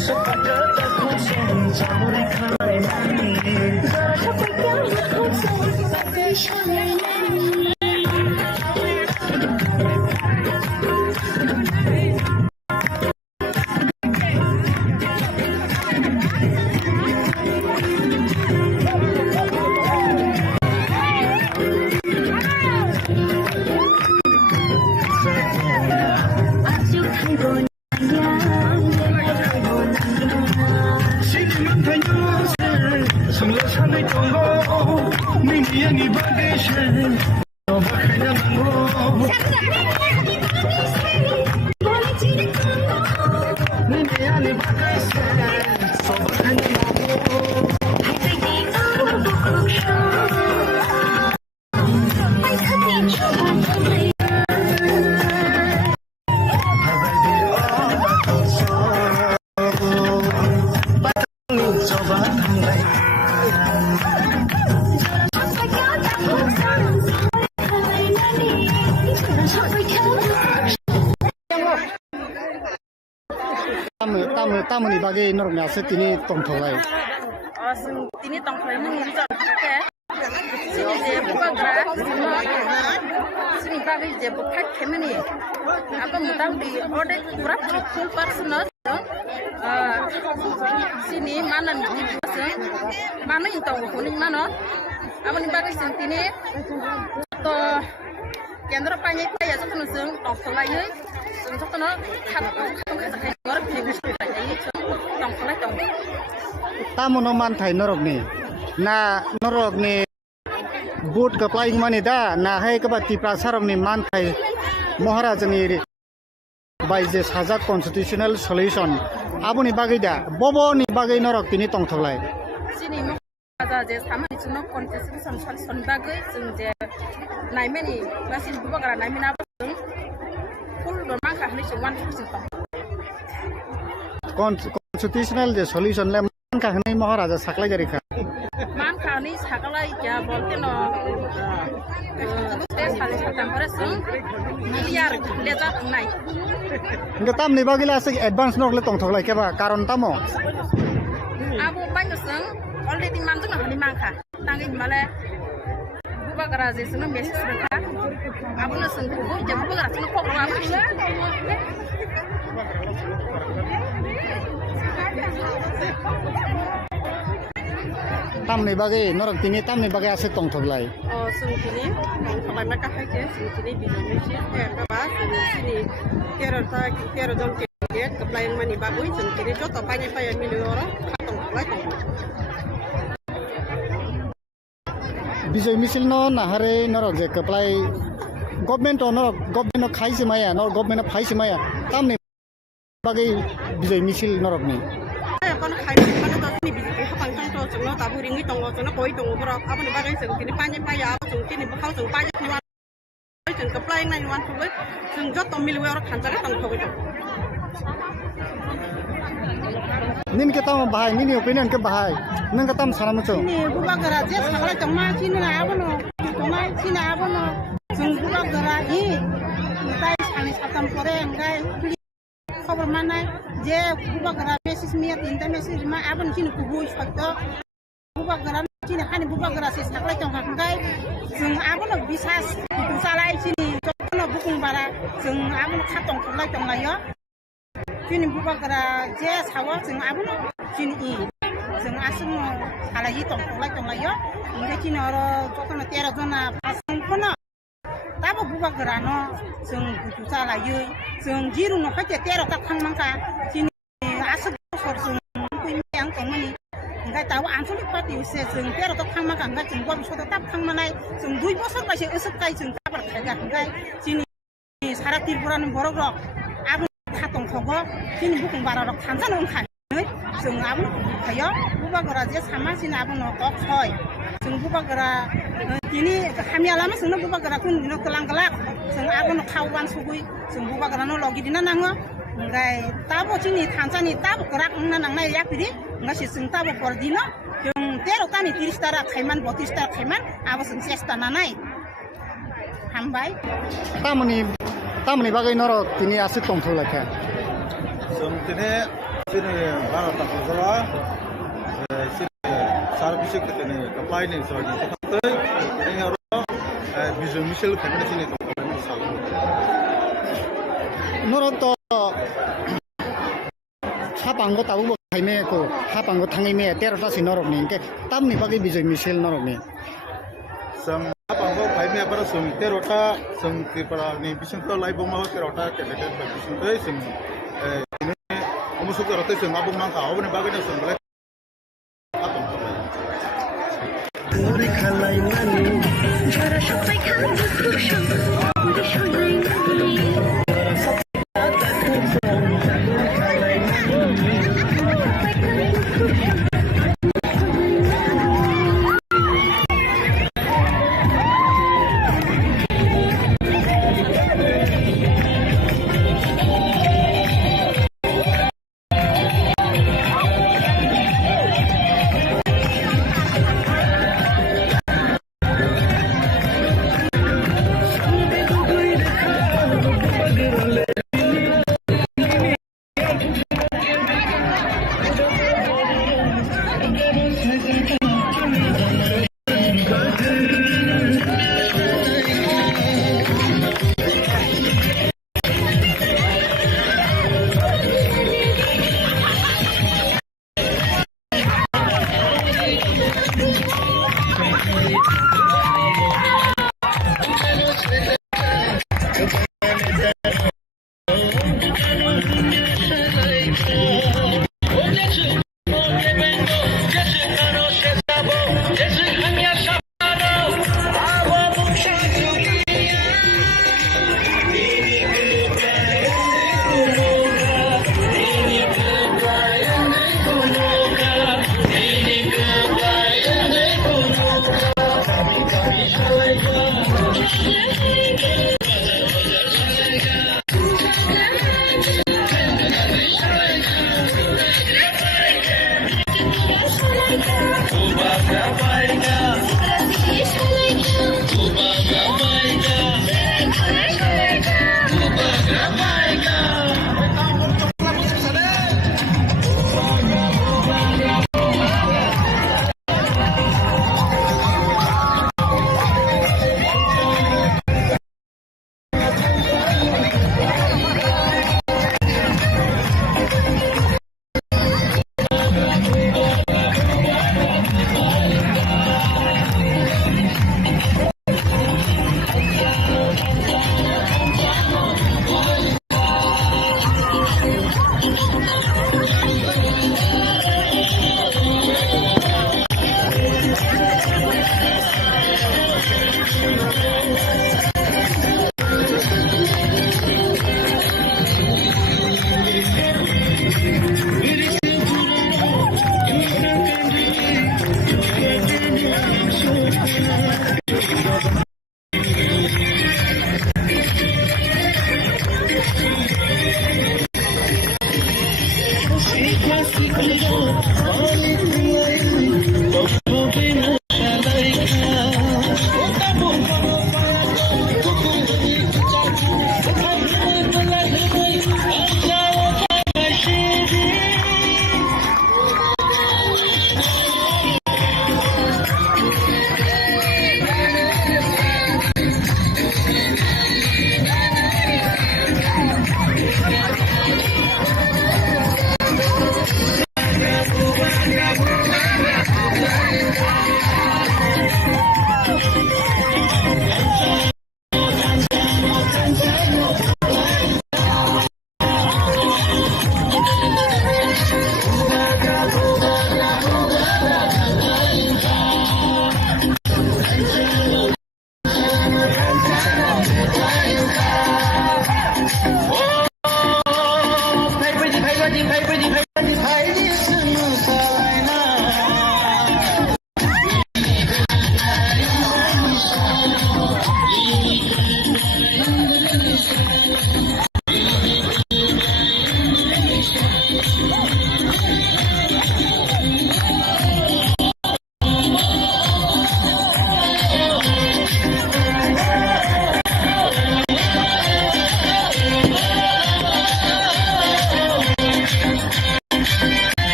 아주 달고 tamuni bagi norok na se tini tongtholai Sini tong kaya menguji jon ke. Sini je buka gerak, sini bagi je buka kemeni. Apa mutang di order kurang full personal. Sini mana ni person, mana yang tahu kuning mana. Apa ni bagi sini to kendra panjang ya tu kan seng tong selai ye, seng tu kan kat kat orang pilih jadi tong selai tong. tamuno man thai norok ni boot ka flying mani da na hai ka bati prasarok ni man thai maharaja ni bai je sajak constitutional solution aboni bagai da bobo ni bagai norok tini tongtholai Sini maharaja je sama ni cuma constitution solution bagai seng je naimeni masih buka gara naimena apa seng full dormang kah ni cuma sing constitutional je solution le man ka hnai maharaja saklai jari kha Man kani sakalai ya bolte no tes hal satam preseng miliar leza nai Nga tam ni bagila se advance nok le tongtholai ke ba karon tamo abu banyak seng already mantu na hani mangka tangi male buka garaje seng mesis mereka abu na seng buku jam buka garaje seng kok abu tam ni bagai norok tini tam ni bagai ase tongtholai oh seng kini kalau mereka haji seng kini di Indonesia apa sini kira jom kira kebelayang mani babu seng kini joto banyak banyak miliar orang katong lagi bijay misil no nahare norok je kaplai government no khaisi maya nor government phaisi maya tam ni bagai bijay misil norok ni kon khai mana to ni bi ke hapang tang to chungno tabu ringi tong chungno koi tong bro apa ni bagai seng kini panye paya apa chung kini bakau chung paya ni wan chung ke play nai wan thu chung jot to mil wer khan jang tang thoi nin ke tam bahai nin opinion ke bahai nang ka tam sanam chu Ini buka gerak je sakalai tong ma sini na abono, tong ma sini abono. Sung buka gerak ini, kita sani satam kore enggak kabar mana je buka gerak mesis miat inta mesis ma abon sini kubu fakto buka gerak sini hani buka gerak si sakalai tong enggak sung abono bisa salai sini coba bukung bara sung abono katong kulai tong layo sini buka gerak je sawa sung abono sini i sung asung salai tong kulai tong layo enggak sini orang coba tiara zona pasang kono Tabo buka gerano, seng buku salah yui, seng jiru no kaca tiara tak kang mangka, sini asap sor seng kui yang tong mani, enggak tahu ansur lipat diusir seng tiara tak kang mangka, enggak seng gua bisa tetap kang manai, seng dui bosor pasti esok kai seng kabar kagak enggak, sini syarat tiburan borok rok, abu katong kogo, sini bukan barok tansan ongkan, seng abu kayo, buka geraja sama sini abu no kok soy. Sung buka gerak ini kami alami sung buka gerak pun dino kelang kelak sung aku no kawan sugui sung buka gerak no logi dina nango ngai tabo sini tansani tabo gerak nang nai yak di ngai si sung tabo por dino yung tero tani 30 tara kaiman 40 tara kaiman abo sung siesta nanai hambai tamuni bagai norok tini ase tongtholai kha Sum tini sini barat tak bersalah, sini servis kita ni apply ni soalnya kita ini orang visual misal family sini tu salah. 너로또 하방고 따고 가이메 그 하방고 탕이메 때려다시 너로니 게 땀니 바기 비저 미실 너로니 Sem apa kau kami apa sem terota sem kepala ni bising tu lai boma terota kedekat bising tu sem ini umusuk terota sem abung mangka abang ni bagai sem boleh apa 우리 갈라이만이 저라 셔파이칸 부쿠션 우리 셔나이만이 저라 셔파이칸 부쿠션 갈라이만이 셔파이칸 부쿠션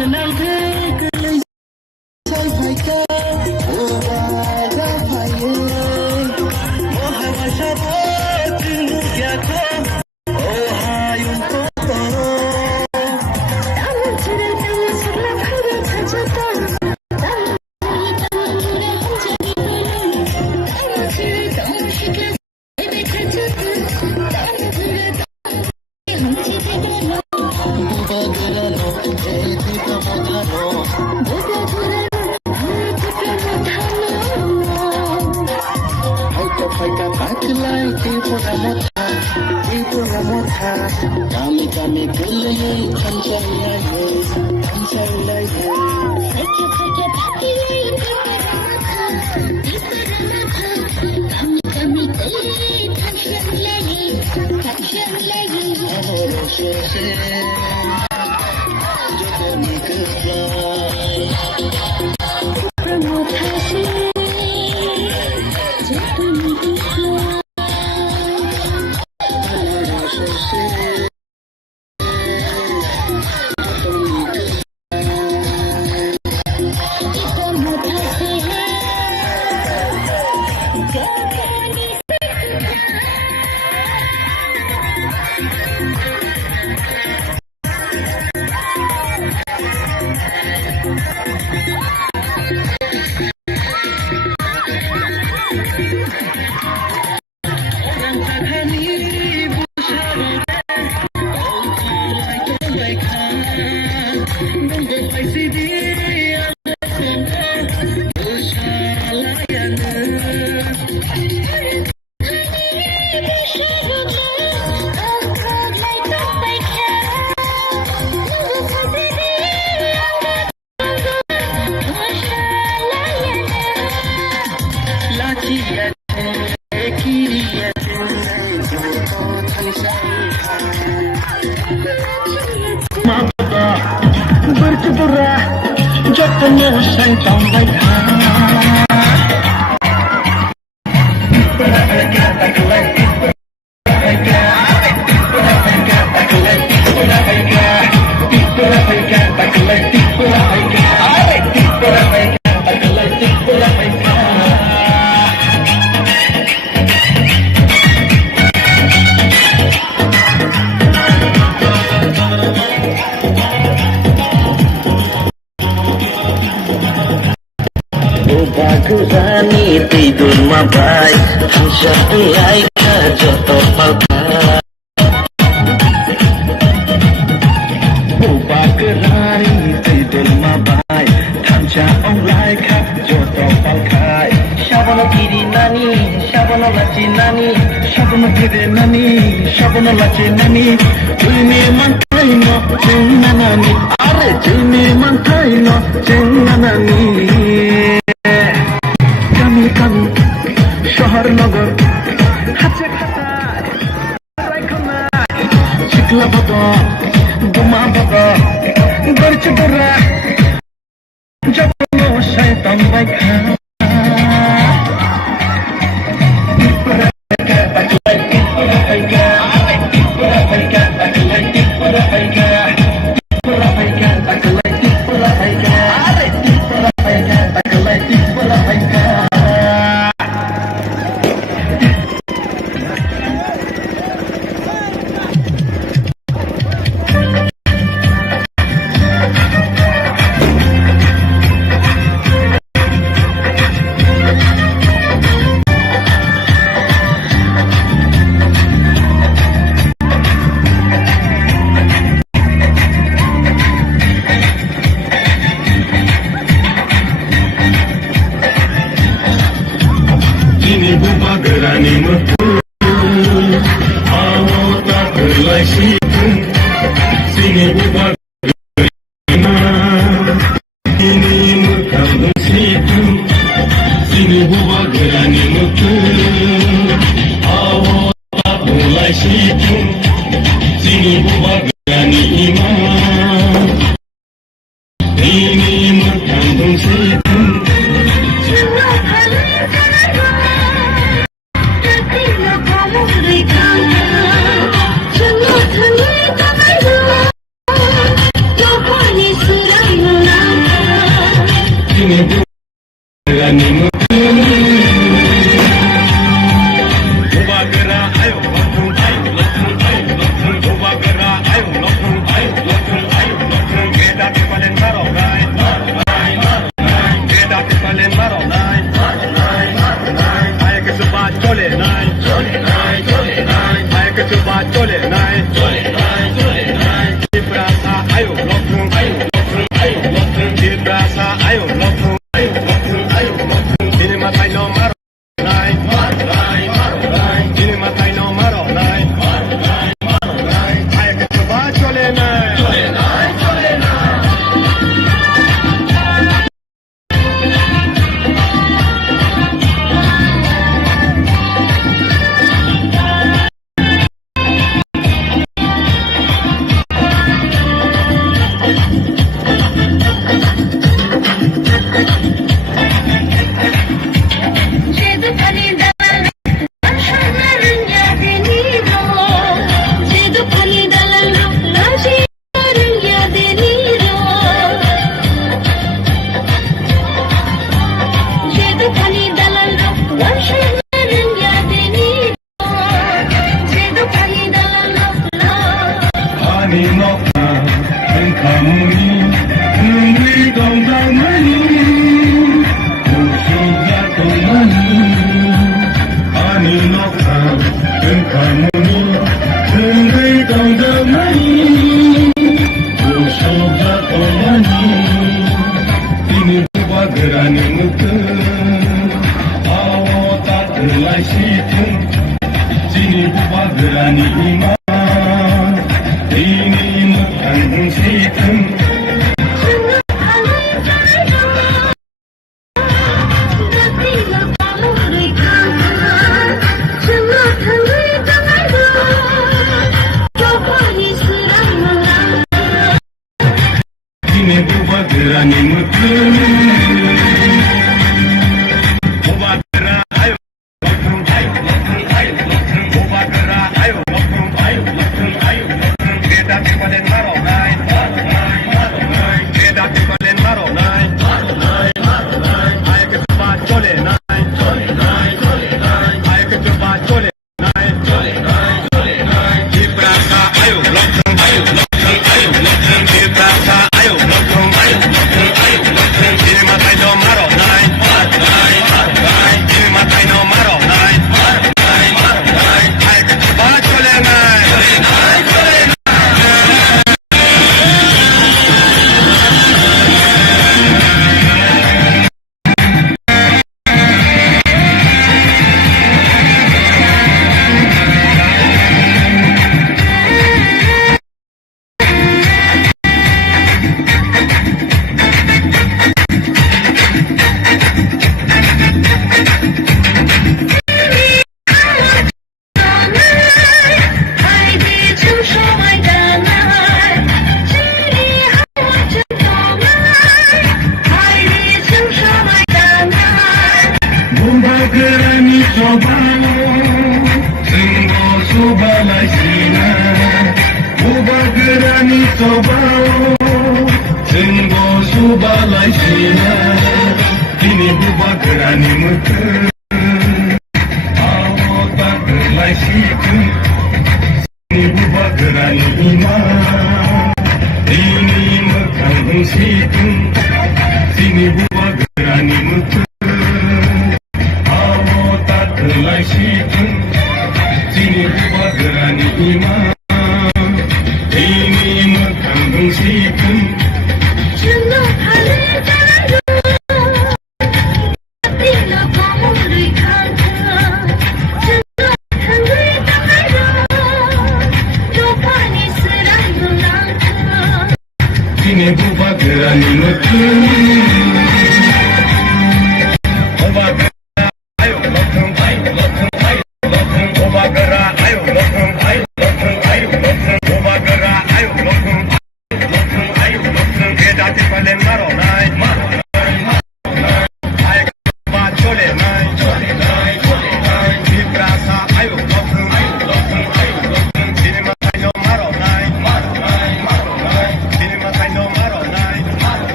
Hãy subscribe cho kênh Ghiền Mì Gõ để không bỏ lỡ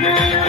Bye.